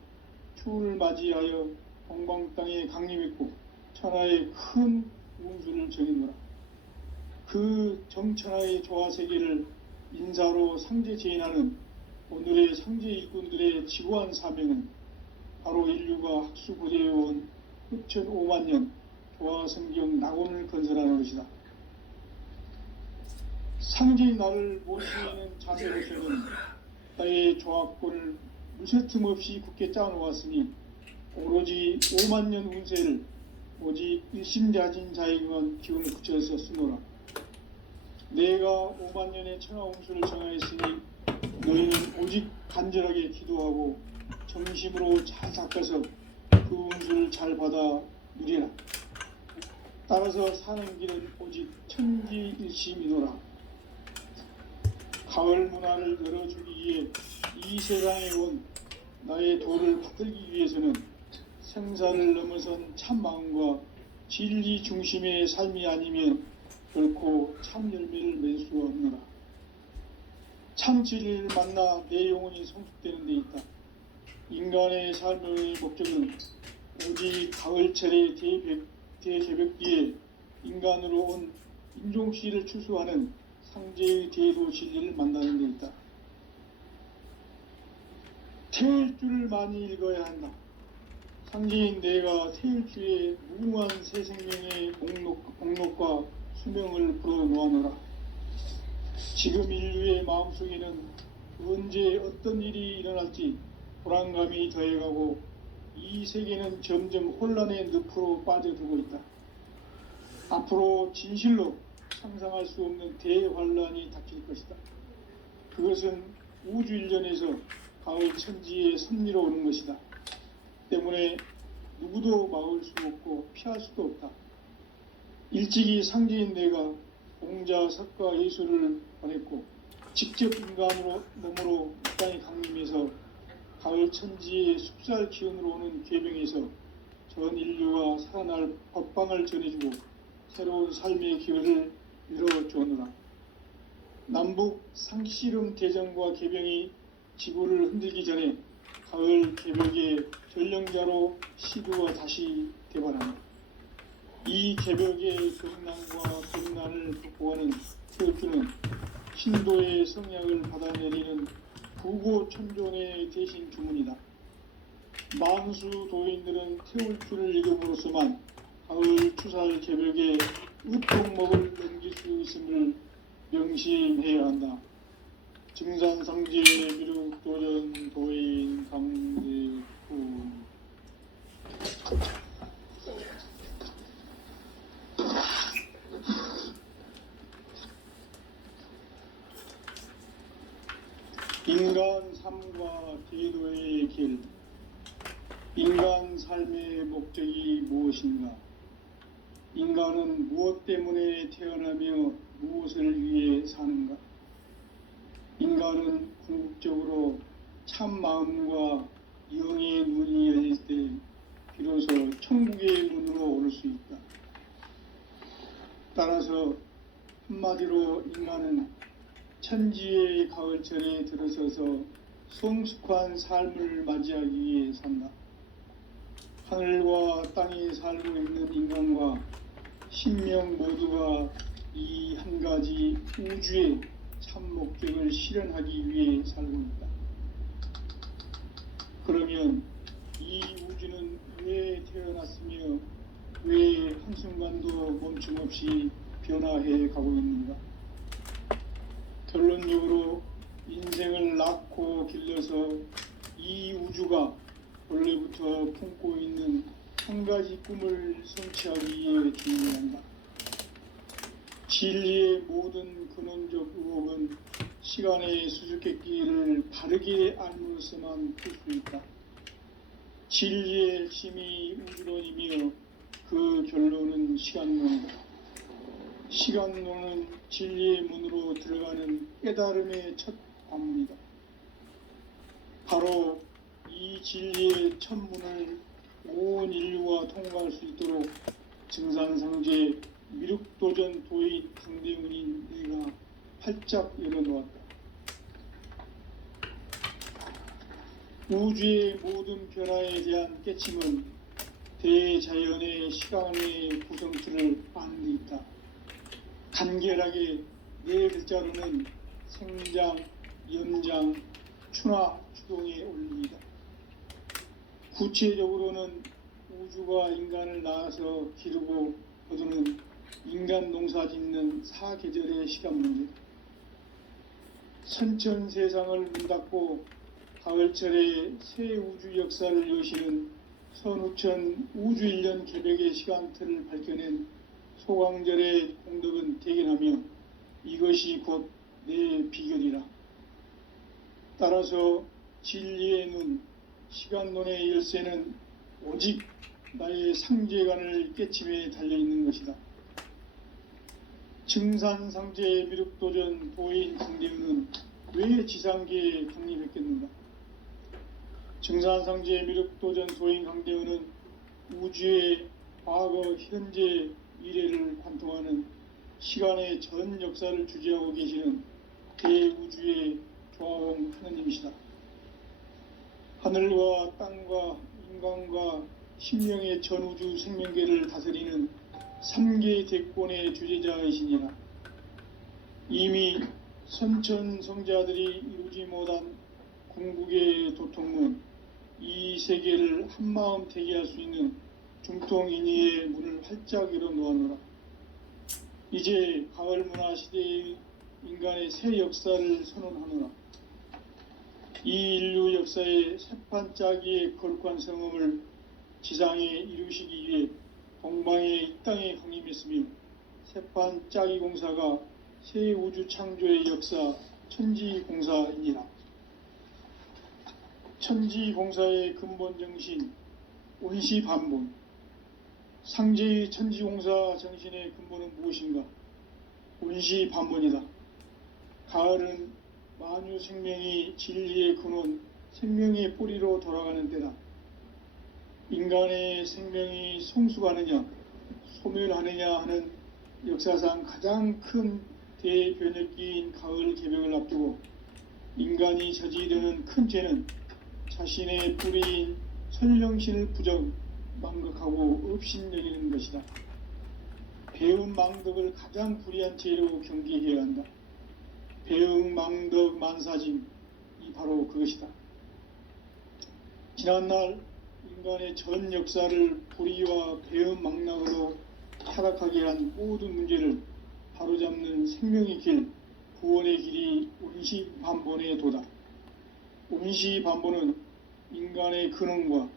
추운을 맞이하여 동방 땅에 강림했고 천하의 큰 운수를 정해노라. 그 정천하의 조화세계를 인사로 상제 제인하는 오늘의 상제 일꾼들의 지고한 사명은 바로 인류가 학수고대해온 흡천 5만 년 조화성경 낙원을 건설하는 것이다. 상제인 나를 모시는 자세로서는 나의 조합권을 무쇠틈 없이 굳게 짜놓았으니 오로지 5만 년 운세를 오직 일심자진 자에게만 기운을 붙여서 쓰노라. 내가 5만 년의 천하 운수를 정하였으니 너희는 오직 간절하게 기도하고 정심으로 잘 닦아서 그 운수를 잘 받아 누리라. 따라서 사는 길은 오직 천지일심이노라. 가을 문화를 열어주기 위해 이 세상에 온 나의 도를 받들기 위해서는 생사를 넘어선 참마음과 진리 중심의 삶이 아니면 결코 참 열매를 맺을 수가 없노라. 참 진리를 만나 내 영혼이 성숙되는 데 있다. 인간의 삶의 목적은 오직 가을철의 대개벽기에 인간으로 온 인종씨를 추수하는 상제의 대도 진리를 만나는 데 있다. 태일주를 많이 읽어야 한다. 상제인 내가 태일주의 무궁한 새 생명의 목록과 수명을 불어놓아노라. 지금 인류의 마음속에는 언제 어떤 일이 일어날지 불안감이 더해가고 이 세계는 점점 혼란의 늪으로 빠져들고 있다. 앞으로 진실로 상상할 수 없는 대환란이 닥칠 것이다. 그것은 우주 일전에서 가을 천지의 섭리로 오는 것이다. 때문에 누구도 막을 수 없고 피할 수도 없다. 일찍이 상제인 내가 공자, 석가, 예수를 보냈고 직접 인간으로 몸으로 이 땅에 강림해서 가을 천지의 숲살 기운으로 오는 괴병에서 전 인류가 살아날 법방을 전해주고 새로운 삶의 기회를 이뤄주었노라. 남북 상씨름 대전과 개병이 지구를 흔들기 전에 가을 개벽의 전령자로 시드와 다시 대발한다. 이 개벽의 경난과 경난을 극복하는 태울주는 신도의 성약을 받아내리는 구고천존의 대신 주문이다. 만수 도인들은 태울주를 읽음으로써만 가을 추살 개벽의 으통목을 넘길 수 있음을 명심해야 한다. 증산상제 미륵도전 도인 강대구. 인간 삶과 제도의 길. 인간 삶의 목적이 무엇인가? 인간은 무엇 때문에 태어나며 무엇을 위해 사는가? 인간은 궁극적으로 참 마음과 영의 눈이 열릴 때 비로소 천국의 문으로 오를 수 있다. 따라서 한마디로 인간은 천지의 가을철에 들어서서 성숙한 삶을 맞이하기 위해 산다. 하늘과 땅에 살고 있는 인간과 신명 모두가 이 한 가지 우주의 참 목적을 실현하기 위해 살고 있다. 그러면 이 우주는 왜 태어났으며 한순간도 멈춤없이 변화해 가고 있습니다. 결론적으로 인생을 낳고 길러서 이 우주가 원래부터 품고 있는 한 가지 꿈을 성취하기 위해 준비한다. 진리의 모든 근원적 의혹은 시간의 수수께끼를 바르게 알므로서만 풀 수 있다. 진리의 핵심이 우주론이며 그 결론은 시간론이다. 시간론은 진리의 문으로 들어가는 깨달음의 첫 관문이다. 바로 이 진리의 첫 문을 온 인류가 통과할 수 있도록 증산상제 미륵도전 도인 강대훈인 내가 활짝 열어놓았다. 우주의 모든 변화에 대한 깨침은 대자연의 시간의 구성틀을 아는 데 있다. 간결하게 네 글자로는 생장, 연장, 추나, 추동의 원리이다. 구체적으로는 우주가 인간을 낳아서 기르고 거두는 인간 농사 짓는 사계절의 시간 문제다. 선천 세상을 문 닫고 가을철에 새 우주 역사를 여시는 선우천 우주일년 개벽의 시간틀을 밝혀낸 소광절의 공덕은 대견하며 이것이 곧 내 비결이라. 따라서 진리의 눈, 시간론의 열쇠는 오직 나의 상제관을 깨침에 달려있는 것이다. 증산상제 미륵도전 도인 강대훈은 왜 지상계에 강림했겠는가? 증산상제 미륵도전 도인 강대훈은 우주의 과거, 현재, 미래를 관통하는 시간의 전 역사를 주재하고 계시는 대우주의 조화홍 하느님이시다. 하늘과 땅과 인간과 신명의 전우주 생명계를 다스리는 3개 대권의 주재자이시니라. 이미 선천성자들이 이루지 못한 궁극의 도통문, 이 세계를 한마음 대기할 수 있는 중통인의의 문을 활짝 열어놓아노라. 이제 가을 문화 시대의 인간의 새 역사를 선언하노라. 이 인류 역사의 새판 짜기의 거룩한 성음을 지상에 이루시기 위해 동방의 이 땅에 강림했으며 새판 짜기 공사가 새 우주 창조의 역사 천지공사이니라. 천지공사의 근본 정신 온시반본. 상제의 천지공사 정신의 근본은 무엇인가? 온시반본이다. 가을은 만유 생명이 진리의 근원, 생명의 뿌리로 돌아가는 때다. 인간의 생명이 성숙하느냐, 소멸하느냐 하는 역사상 가장 큰 대변혁기인 가을 개벽을 앞두고 인간이 저지르는 큰 죄는 자신의 뿌리인 선령신을 부정, 망극하고 업신여기는 것이다. 배운 망덕을 가장 불의한 죄로 경계해야 한다. 배응 망덕 만사짐, 이 바로 그것이다. 지난날 인간의 전 역사를 불의와 배응 망락으로 타락하게 한 모든 문제를 바로잡는 생명의 길, 구원의 길이 온시반본의 도다. 온시반본은 인간의 근원과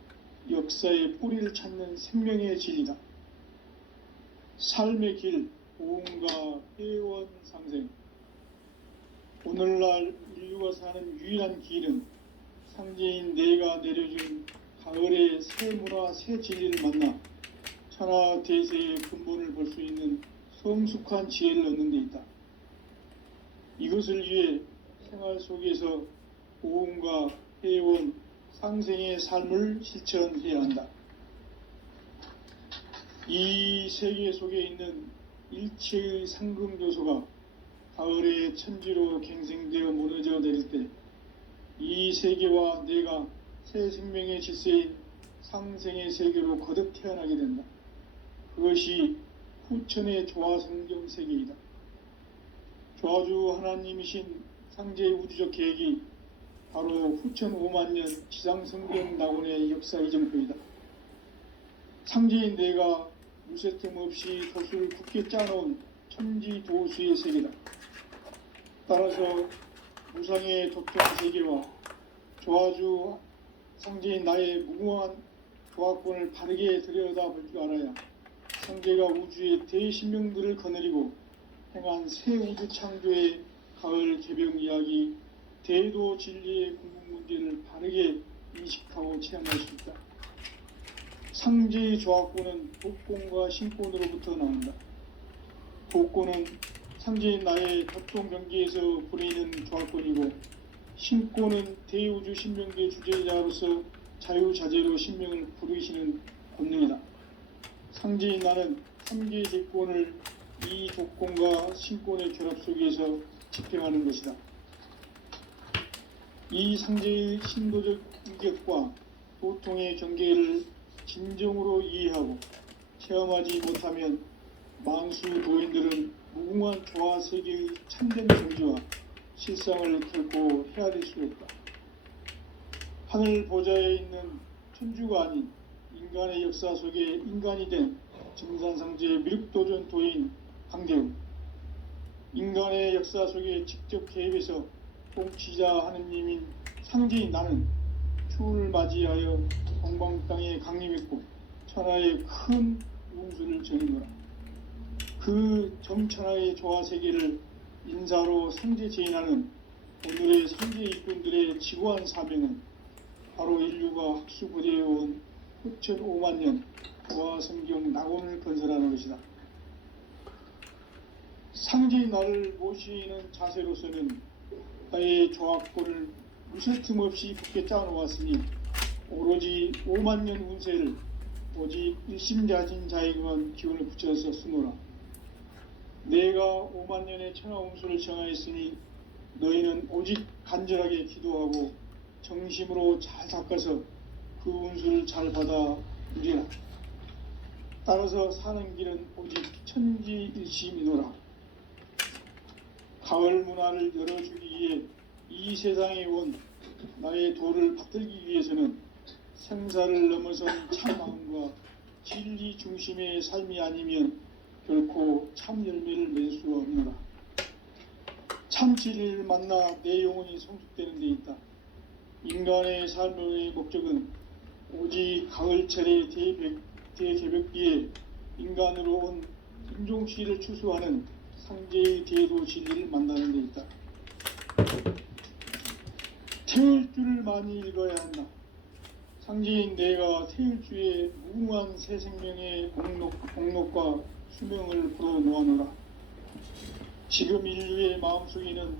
역사의 뿌리를 찾는 생명의 진리다. 삶의 길, 보응과 회원 상생. 오늘날 인류가 사는 유일한 길은 상제인 내가 내려준 가을의 새 문화, 새 진리를 만나 천하 대세의 근본을 볼 수 있는 성숙한 지혜를 얻는 데 있다. 이것을 위해 생활 속에서 보응과 회원, 상생의 삶을 실천해야 한다. 이 세계 속에 있는 일체의 상금교소가 가을의 천지로 갱생되어 무너져 내릴 때 이 세계와 내가 새 생명의 질서인 상생의 세계로 거듭 태어나게 된다. 그것이 후천의 조화성경 세계이다. 조화주 하나님이신 상제의 우주적 계획이 바로 후천 5만년 지상성경 낙원의 역사 이정표이다. 상제인 내가 무쇠틈 없이 돛을 굳게 짜놓은 천지도수의 세계다. 따라서 무상의 도통 세계와 조화주 상제인 나의 무궁한 조화권을 바르게 들여다볼 줄 알아야 상제가 우주의 대신명들을 거느리고 행한 새 우주 창조의 가을 개병 이야기, 대도 진리의 궁극 문제를 바르게 인식하고 체험할 수 있다. 상제의 조화권은 독권과 신권으로부터 나온다. 독권은 상제인 나의 협동 경계에서 부리는 조화권이고, 신권은 대우주 신명계 주제자로서 자유자재로 신명을 부르시는 권능이다. 상제인 나는 3개의 대권을 이 독권과 신권의 결합 속에서 집행하는 것이다. 이 상제의 신도적 인격과 도통의 경계를 진정으로 이해하고 체험하지 못하면 만수 도인들은 무궁한 조화 세계의 참된 경지와 실상을 결코 헤아릴 수 없다. 하늘 보좌에 있는 천주가 아닌 인간의 역사 속에 인간이 된 증산상제의 미륵도전 도인 강대우, 인간의 역사 속에 직접 개입해서 통치자 하느님인 상제인 나는 추운을 맞이하여 동방 땅에 강림했고 천하의 큰 웅수를 정의노라. 그 정천하의 조화 세계를 인사로 상제 제인하는 오늘의 상제 일꾼들의 지고한 사명은 바로 인류가 학수고대해온 후천 5만 년 조화 성경 낙원을 건설하는 것이다. 상제의 나를 모시는 자세로서는 나의 조화권을 무쇠틈 없이 굳게 짜놓았으니 오로지 5만 년 운세를 오직 일심자진 자에게만 기운을 붙여서 쓰노라. 내가 5만 년의 천하 운수를 정하였으니 너희는 오직 간절하게 기도하고 정심으로 잘 닦아서 그 운수를 잘 받아 누리라. 따라서 사는 길은 오직 천지일심이노라. 가을 문화를 열어주기 위해 이 세상에 온 나의 도를 받들기 위해서는 생사를 넘어선 참마음과 진리 중심의 삶이 아니면 결코 참 열매를 맺을 수가 없노라. 참 진리를 만나 내 영혼이 성숙되는 데 있다. 인간의 삶의 목적은 오직 가을철의 대개벽기에 인간으로 온 인종시를 추수하는 상제의 대도 진리를 만나는 데 있다. 태일주를 많이 읽어야 한다. 상제인 내가 태일주의 무궁한 새 생명의 공록과 수명을 불어놓아노라. 지금 인류의 마음속에는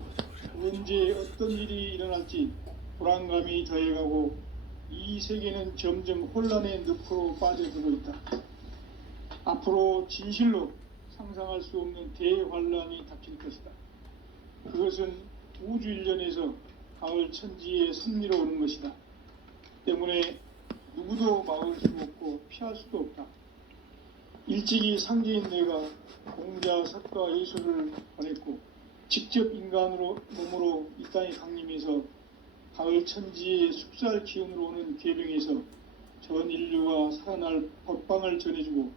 언제 어떤 일이 일어날지 불안감이 더해가고 이 세계는 점점 혼란의 늪으로 빠져들고 있다. 앞으로 진실로 상상할 수 없는 대환란이 닥칠 것이다. 그것은 우주 일련에서 가을 천지에 승리로 오는 것이다. 때문에 누구도 막을 수 없고 피할 수도 없다. 일찍이 상제인 내가 공자, 석가, 예수를 보냈고 직접 인간으로 몸으로 이 땅에 강림해서 가을 천지의 숲살 기운으로 오는 괴병에서 전 인류가 살아날 법방을 전해주고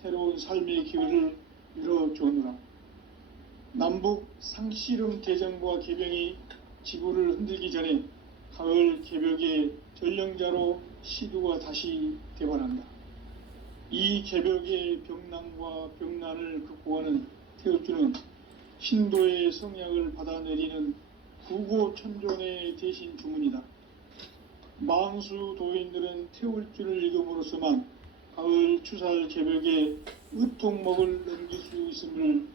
새로운 삶의 기회를 열어주오노라. 남북 상씨름 대전과 개병이 지구를 흔들기 전에 가을 개벽의 전령자로 시두가 다시 되관한다. 이 개벽의 병난과 병난을 극복하는 태울주는 신도의 성약을 받아내리는 구고천존의 대신 주문이다. 망수 도인들은 태울주를 읽음으로써만 가을 추살 개벽의 으통목을 넘길 수 있음을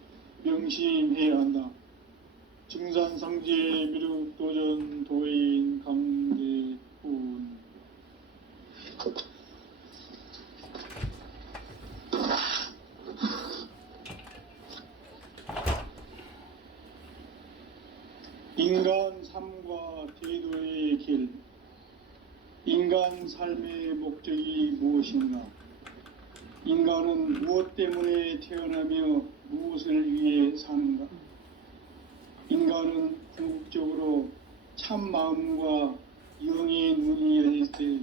명심해야 한다. 증산상제 미륵도전 도인 강대훈. 인간 삶과 대도의 길. 인간 삶의 목적이 무엇인가? 인간은 무엇 때문에 태어나며 무엇을 위해 사는가? 인간은 궁극적으로 참 마음과 영의 눈이 열릴 때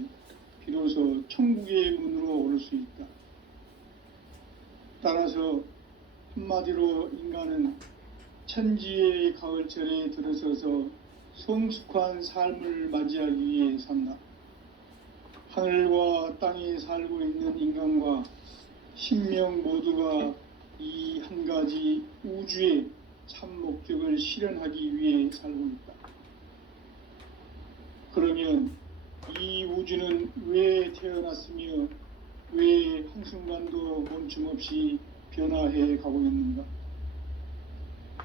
비로소 천국의 문으로 오를 수 있다. 따라서 한마디로 인간은 천지의 가을철에 들어서서 성숙한 삶을 맞이하기 위해 산다. 하늘과 땅에 살고 있는 인간과 신명 모두가 이 한 가지 우주의 참 목적을 실현하기 위해 살고 있다. 그러면 이 우주는 왜 태어났으며 왜 한순간도 멈춤 없이 변화해 가고 있는가?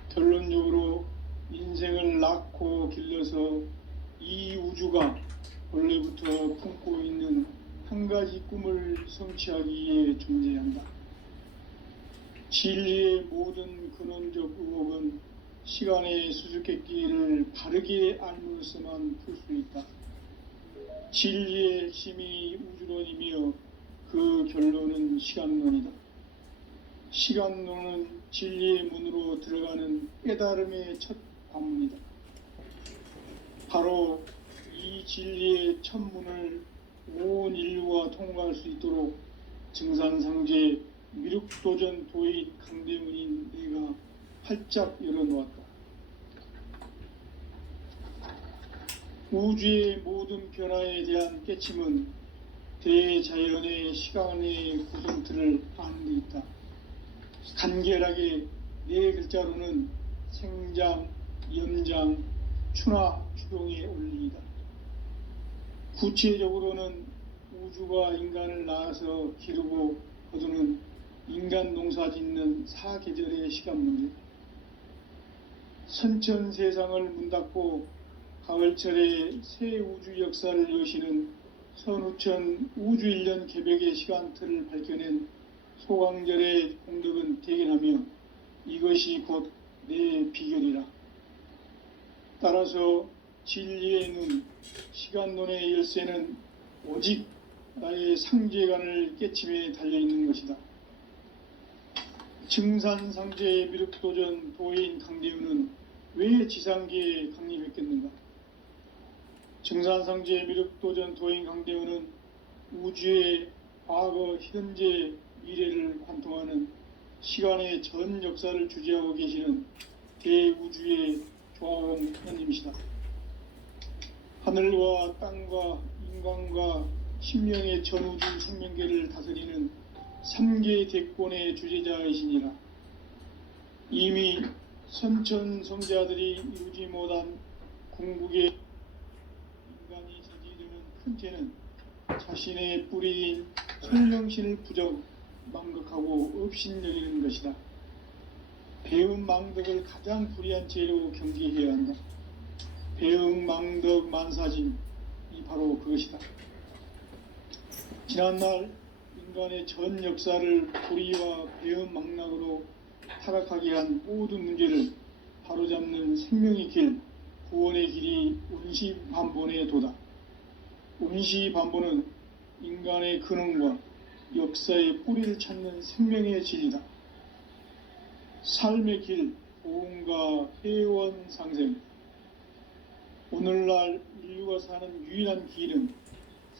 결론적으로 인생을 낳고 길러서 이 우주가 원래부터 품고 있는 한 가지 꿈을 성취하기 위해 존재한다. 진리의 모든 근원적 의혹은 시간의 수수께끼를 바르게 알므로서만 풀 수 있다. 진리의 핵심이 우주론이며 그 결론은 시간론이다. 시간론은 진리의 문으로 들어가는 깨달음의 첫 관문이다. 바로 이 진리의 첫 문을 온 인류가 통과할 수 있도록 증산상제 미륵도전 도인 강대문인 내가 활짝 열어놓았다. 우주의 모든 변화에 대한 깨침은 대자연의 시간의 구성틀을 아는 데 있다. 간결하게 네 글자로는 생장, 연장, 추나 추동의 원리이다. 구체적으로는 우주가 인간을 낳아서 기르고 거두는 인간 농사 짓는 사계절의 시간 문제. 선천 세상을 문 닫고 가을철에 새 우주 역사를 여시는 선우천 우주 1년 개벽의 시간틀을 밝혀낸 소강절의 공덕은 대견하며 이것이 곧 내 비결이라. 따라서 진리의 눈, 시간론의 열쇠는 오직 나의 상제관을 깨침에 달려있는 것이다. 증산상제의 미륵도전 도인 강대우는 왜 지상계에 강림했겠는가? 증산상제의 미륵도전 도인 강대우는 우주의 과거, 현재, 미래를 관통하는 시간의 전 역사를 주재하고 계시는 대우주의 조화원 하나님이시다. 하늘과 땅과 인간과 신명의 전우주 생명계를 다스리는 3개 대권의 주제자이시니라. 이미 선천성자들이 이루지 못한 궁극의 인간이 저지르는 큰 죄는 자신의 뿌리인 천령신을 부정, 망극하고 업신여기는 것이다. 배음 망덕을 가장 불의한 죄로 경계해야 한다. 배음 망덕 만사짐이 바로 그것이다. 지난날 인간의 전 역사를 불의와 배음 망락으로 타락하게 한 모든 문제를 바로잡는 생명의 길, 구원의 길이 운시반본의 도다. 운시반본은 인간의 근원과 역사의 뿌리를 찾는 생명의 진리다. 삶의 길, 보험과 회원 상생. 오늘날 인류가 사는 유일한 길은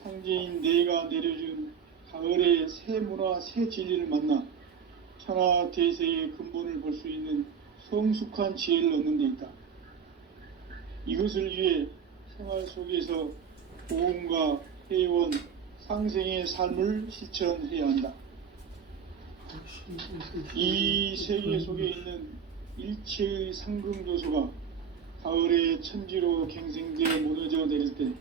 상제인 내가 내려준 가을의 새 문화, 새 진리를 만나 천하 대세의 근본을 볼 수 있는 성숙한 지혜를 얻는 데 있다. 이것을 위해 생활 속에서 보험과 회원, 상생의 삶을 실천해야 한다. 이 세계 속에 있는 일체의 상금조소가 가을의 천지로 갱생되어 무너져 내릴 때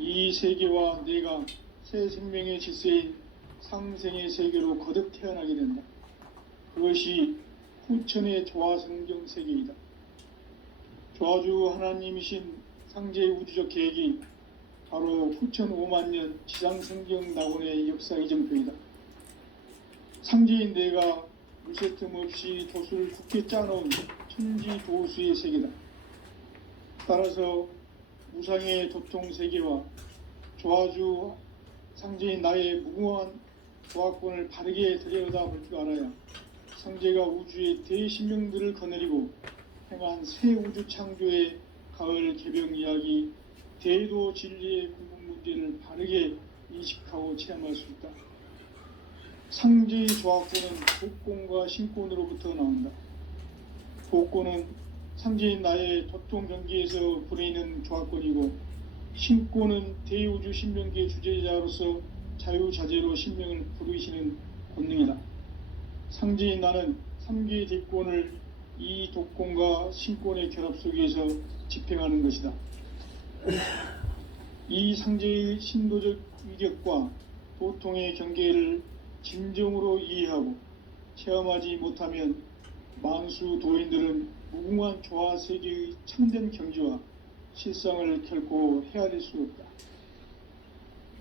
이 세계와 내가 새 생명의 질서인 상생의 세계로 거듭 태어나게 된다. 그것이 후천의 조화성경 세계이다. 조화주 하나님이신 상제의 우주적 계획이 바로 후천 5만년 지상성경 낙원의 역사 이정표이다. 상제인 내가 물새 틈 없이 도수를 굳게 짜놓은 천지 도수의 세계다. 따라서 무상의 도통 세계와 조화주 상제인 나의 무궁한 조화권을 바르게 들여다볼 줄 알아야 상제가 우주의 대신명들을 거느리고 행한 새 우주 창조의 가을 개병 이야기, 대도 진리의 궁극 문제를 바르게 인식하고 체험할 수 있다. 상제의 조합권은 복권과 신권으로부터 나온다. 복권은 상제인 나의 도통 경기에서 부리는 조합권이고, 신권은 대우주 신명기의 주제자로서 자유자재로 신명을 부르시는 권능이다. 상제인 나는 3개의 대권을 이 독권과 신권의 결합 속에서 집행하는 것이다. 이 상제의 신도적 위격과 도통의 경계를 진정으로 이해하고 체험하지 못하면 만수 도인들은 무궁한 조화세계의 참된 경지와 실상을 결코 헤아릴 수 없다.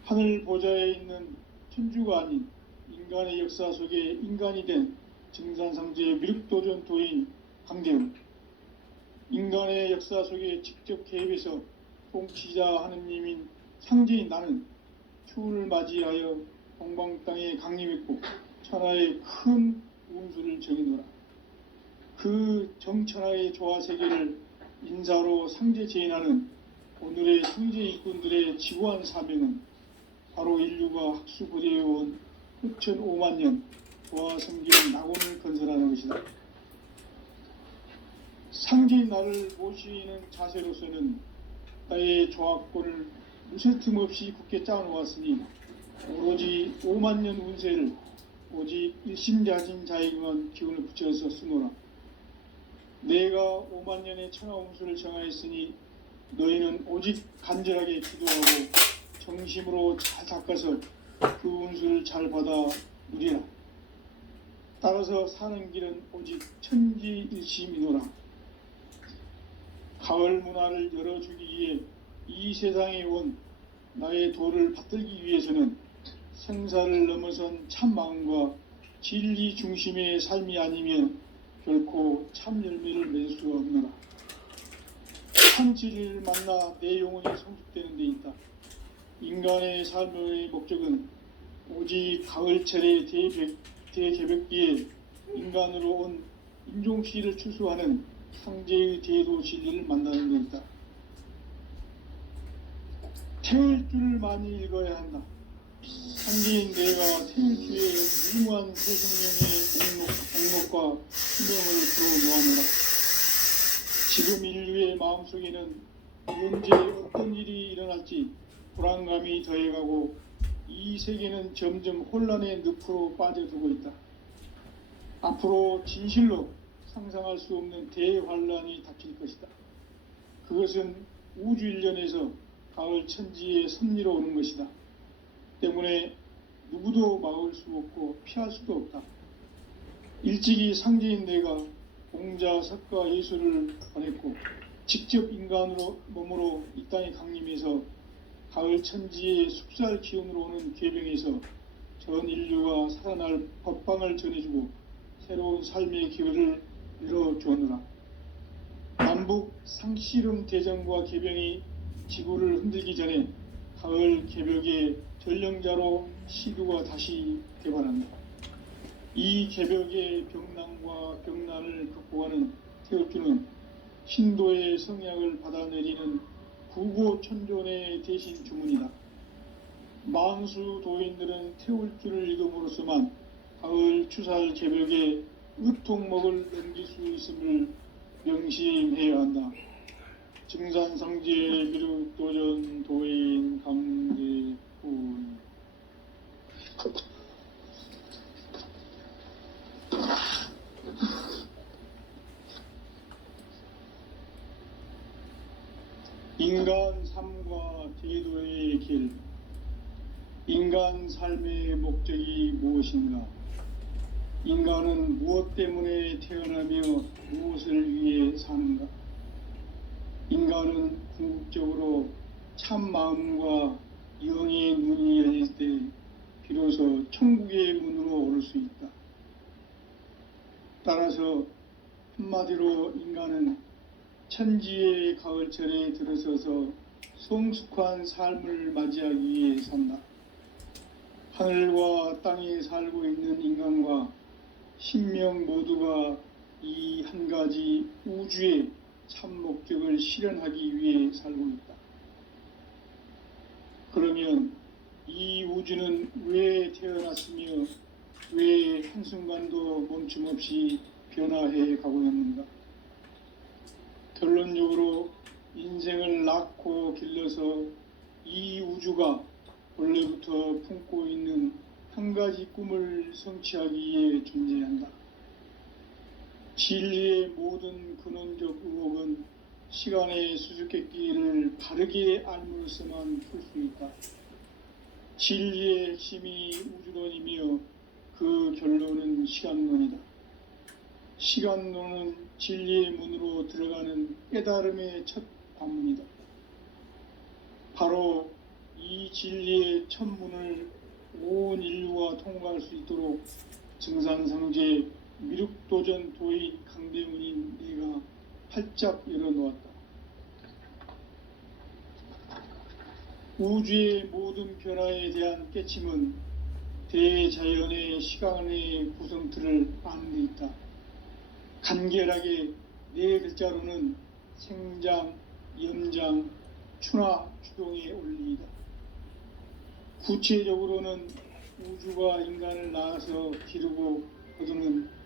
하늘 보좌에 있는 천주가 아닌 인간의 역사 속에 인간이 된 증산상제의 미륵도전 도인 강대우, 인간의 역사 속에 직접 개입해서 통치자 하느님인 상제인 나는 추운을 맞이하여 동방 땅에 강림했고 천하의 큰 운수를 정해노라. 그 정천하의 조화세계를 인사로 상제제인하는 오늘의 상제 일꾼들의 지구한 사명은 바로 인류가 학수고대해온 후천 5만 년 조화성경 낙원을 건설하는 것이다. 상제인 나를 모시는 자세로서는 나의 조합권을 무쇠틈 없이 굳게 짜놓았으니 오로지 5만 년 운세를 오직 일심자진 자에게만 기운을 붙여서 쓰노라. 내가 5만 년의 천하 운수를 정하였으니 너희는 오직 간절하게 기도하고 정심으로 잘 닦아서 그 운수를 잘 받아 누리라. 따라서 사는 길은 오직 천지일심이노라. 가을 문화를 열어주기 위해 이 세상에 온 나의 도를 받들기 위해서는 생사를 넘어선 참 마음과 진리 중심의 삶이 아니면 결코 참 열매를 맺을 수 없노라. 참 진리를 만나 내 영혼이 성숙되는 데 있다. 인간의 삶의 목적은 오직 가을철의 대개벽기에 인간으로 온 인종씨를 추수하는 상제의 대도 진리를 만나는 데 있다. 태울 줄을 많이 읽어야 한다. 상제인 내가 태울 주의 무궁한 세생명의 목록과 수명을 들어놓아노라. 지금 인류의 마음속에는 언제 어떤 일이 일어날지 불안감이 더해가고 이 세계는 점점 혼란의 늪으로 빠져들고 있다. 앞으로 진실로 상상할 수 없는 대환란이 닥칠 것이다. 그것은 우주 일련에서 가을 천지의 섭리로 오는 것이다. 때문에 누구도 막을 수 없고 피할 수도 없다. 일찍이 상제인 내가 공자, 석가, 예수를 보냈고 직접 인간으로 몸으로 이 땅에 강림해서 가을 천지의 숲살 기운으로 오는 계병에서 전 인류가 살아날 법방을 전해주고 새로운 삶의 기회를 열어주었노라. 남북 상씨름 대전과 계병이 지구를 흔들기 전에 가을 개벽의 전령자로 시두가 다시 개발한다. 이 개벽의 병난과 병난을 극복하는 태울주는 신도의 성약을 받아내리는 구고천존의 대신 주문이다. 만수 도인들은 태울주를 읽음으로써만 가을 추살 개벽의 의통목을 넘길 수 있음을 명심해야 한다. 증산상제 미륵도전 도인 강대훈. 인간 삶과 제도의 길. 인간 삶의 목적이 무엇인가? 인간은 무엇 때문에 태어나며 무엇을 위해 사는가? 인간은 궁극적으로 참 마음과 영의 문이 열릴 때 비로소 천국의 문으로 오를 수 있다. 따라서 한마디로 인간은 천지의 가을철에 들어서서 성숙한 삶을 맞이하기 위해 산다. 하늘과 땅에 살고 있는 인간과 신명 모두가 이 한 가지 우주의 참 목적을 실현하기 위해 살고 있다. 그러면 이 우주는 왜 태어났으며 왜 한순간도 멈춤없이 변화해 가고 있는가? 결론적으로 인생을 낳고 길러서 이 우주가 원래부터 품고 있는 한 가지 꿈을 성취하기 위해 존재한다. 진리의 모든 근원적 의혹은 시간의 수수께끼를 바르게 알므로서만 풀 수 있다. 진리의 핵심이 우주론이며 그 결론은 시간론이다. 시간론은 진리의 문으로 들어가는 깨달음의 첫 관문이다. 바로 이 진리의 첫 문을 온 인류가 통과할 수 있도록 증산상제 미륵도전 도인 강대문인 내가 활짝 열어놓았다. 우주의 모든 변화에 대한 깨침은 대자연의 시간의 구성틀을 아는 데 있다. 간결하게 네 글자로는 생장, 염장, 추나 추동의 원리이다. 구체적으로는 우주가 인간을 낳아서 기르고 거두는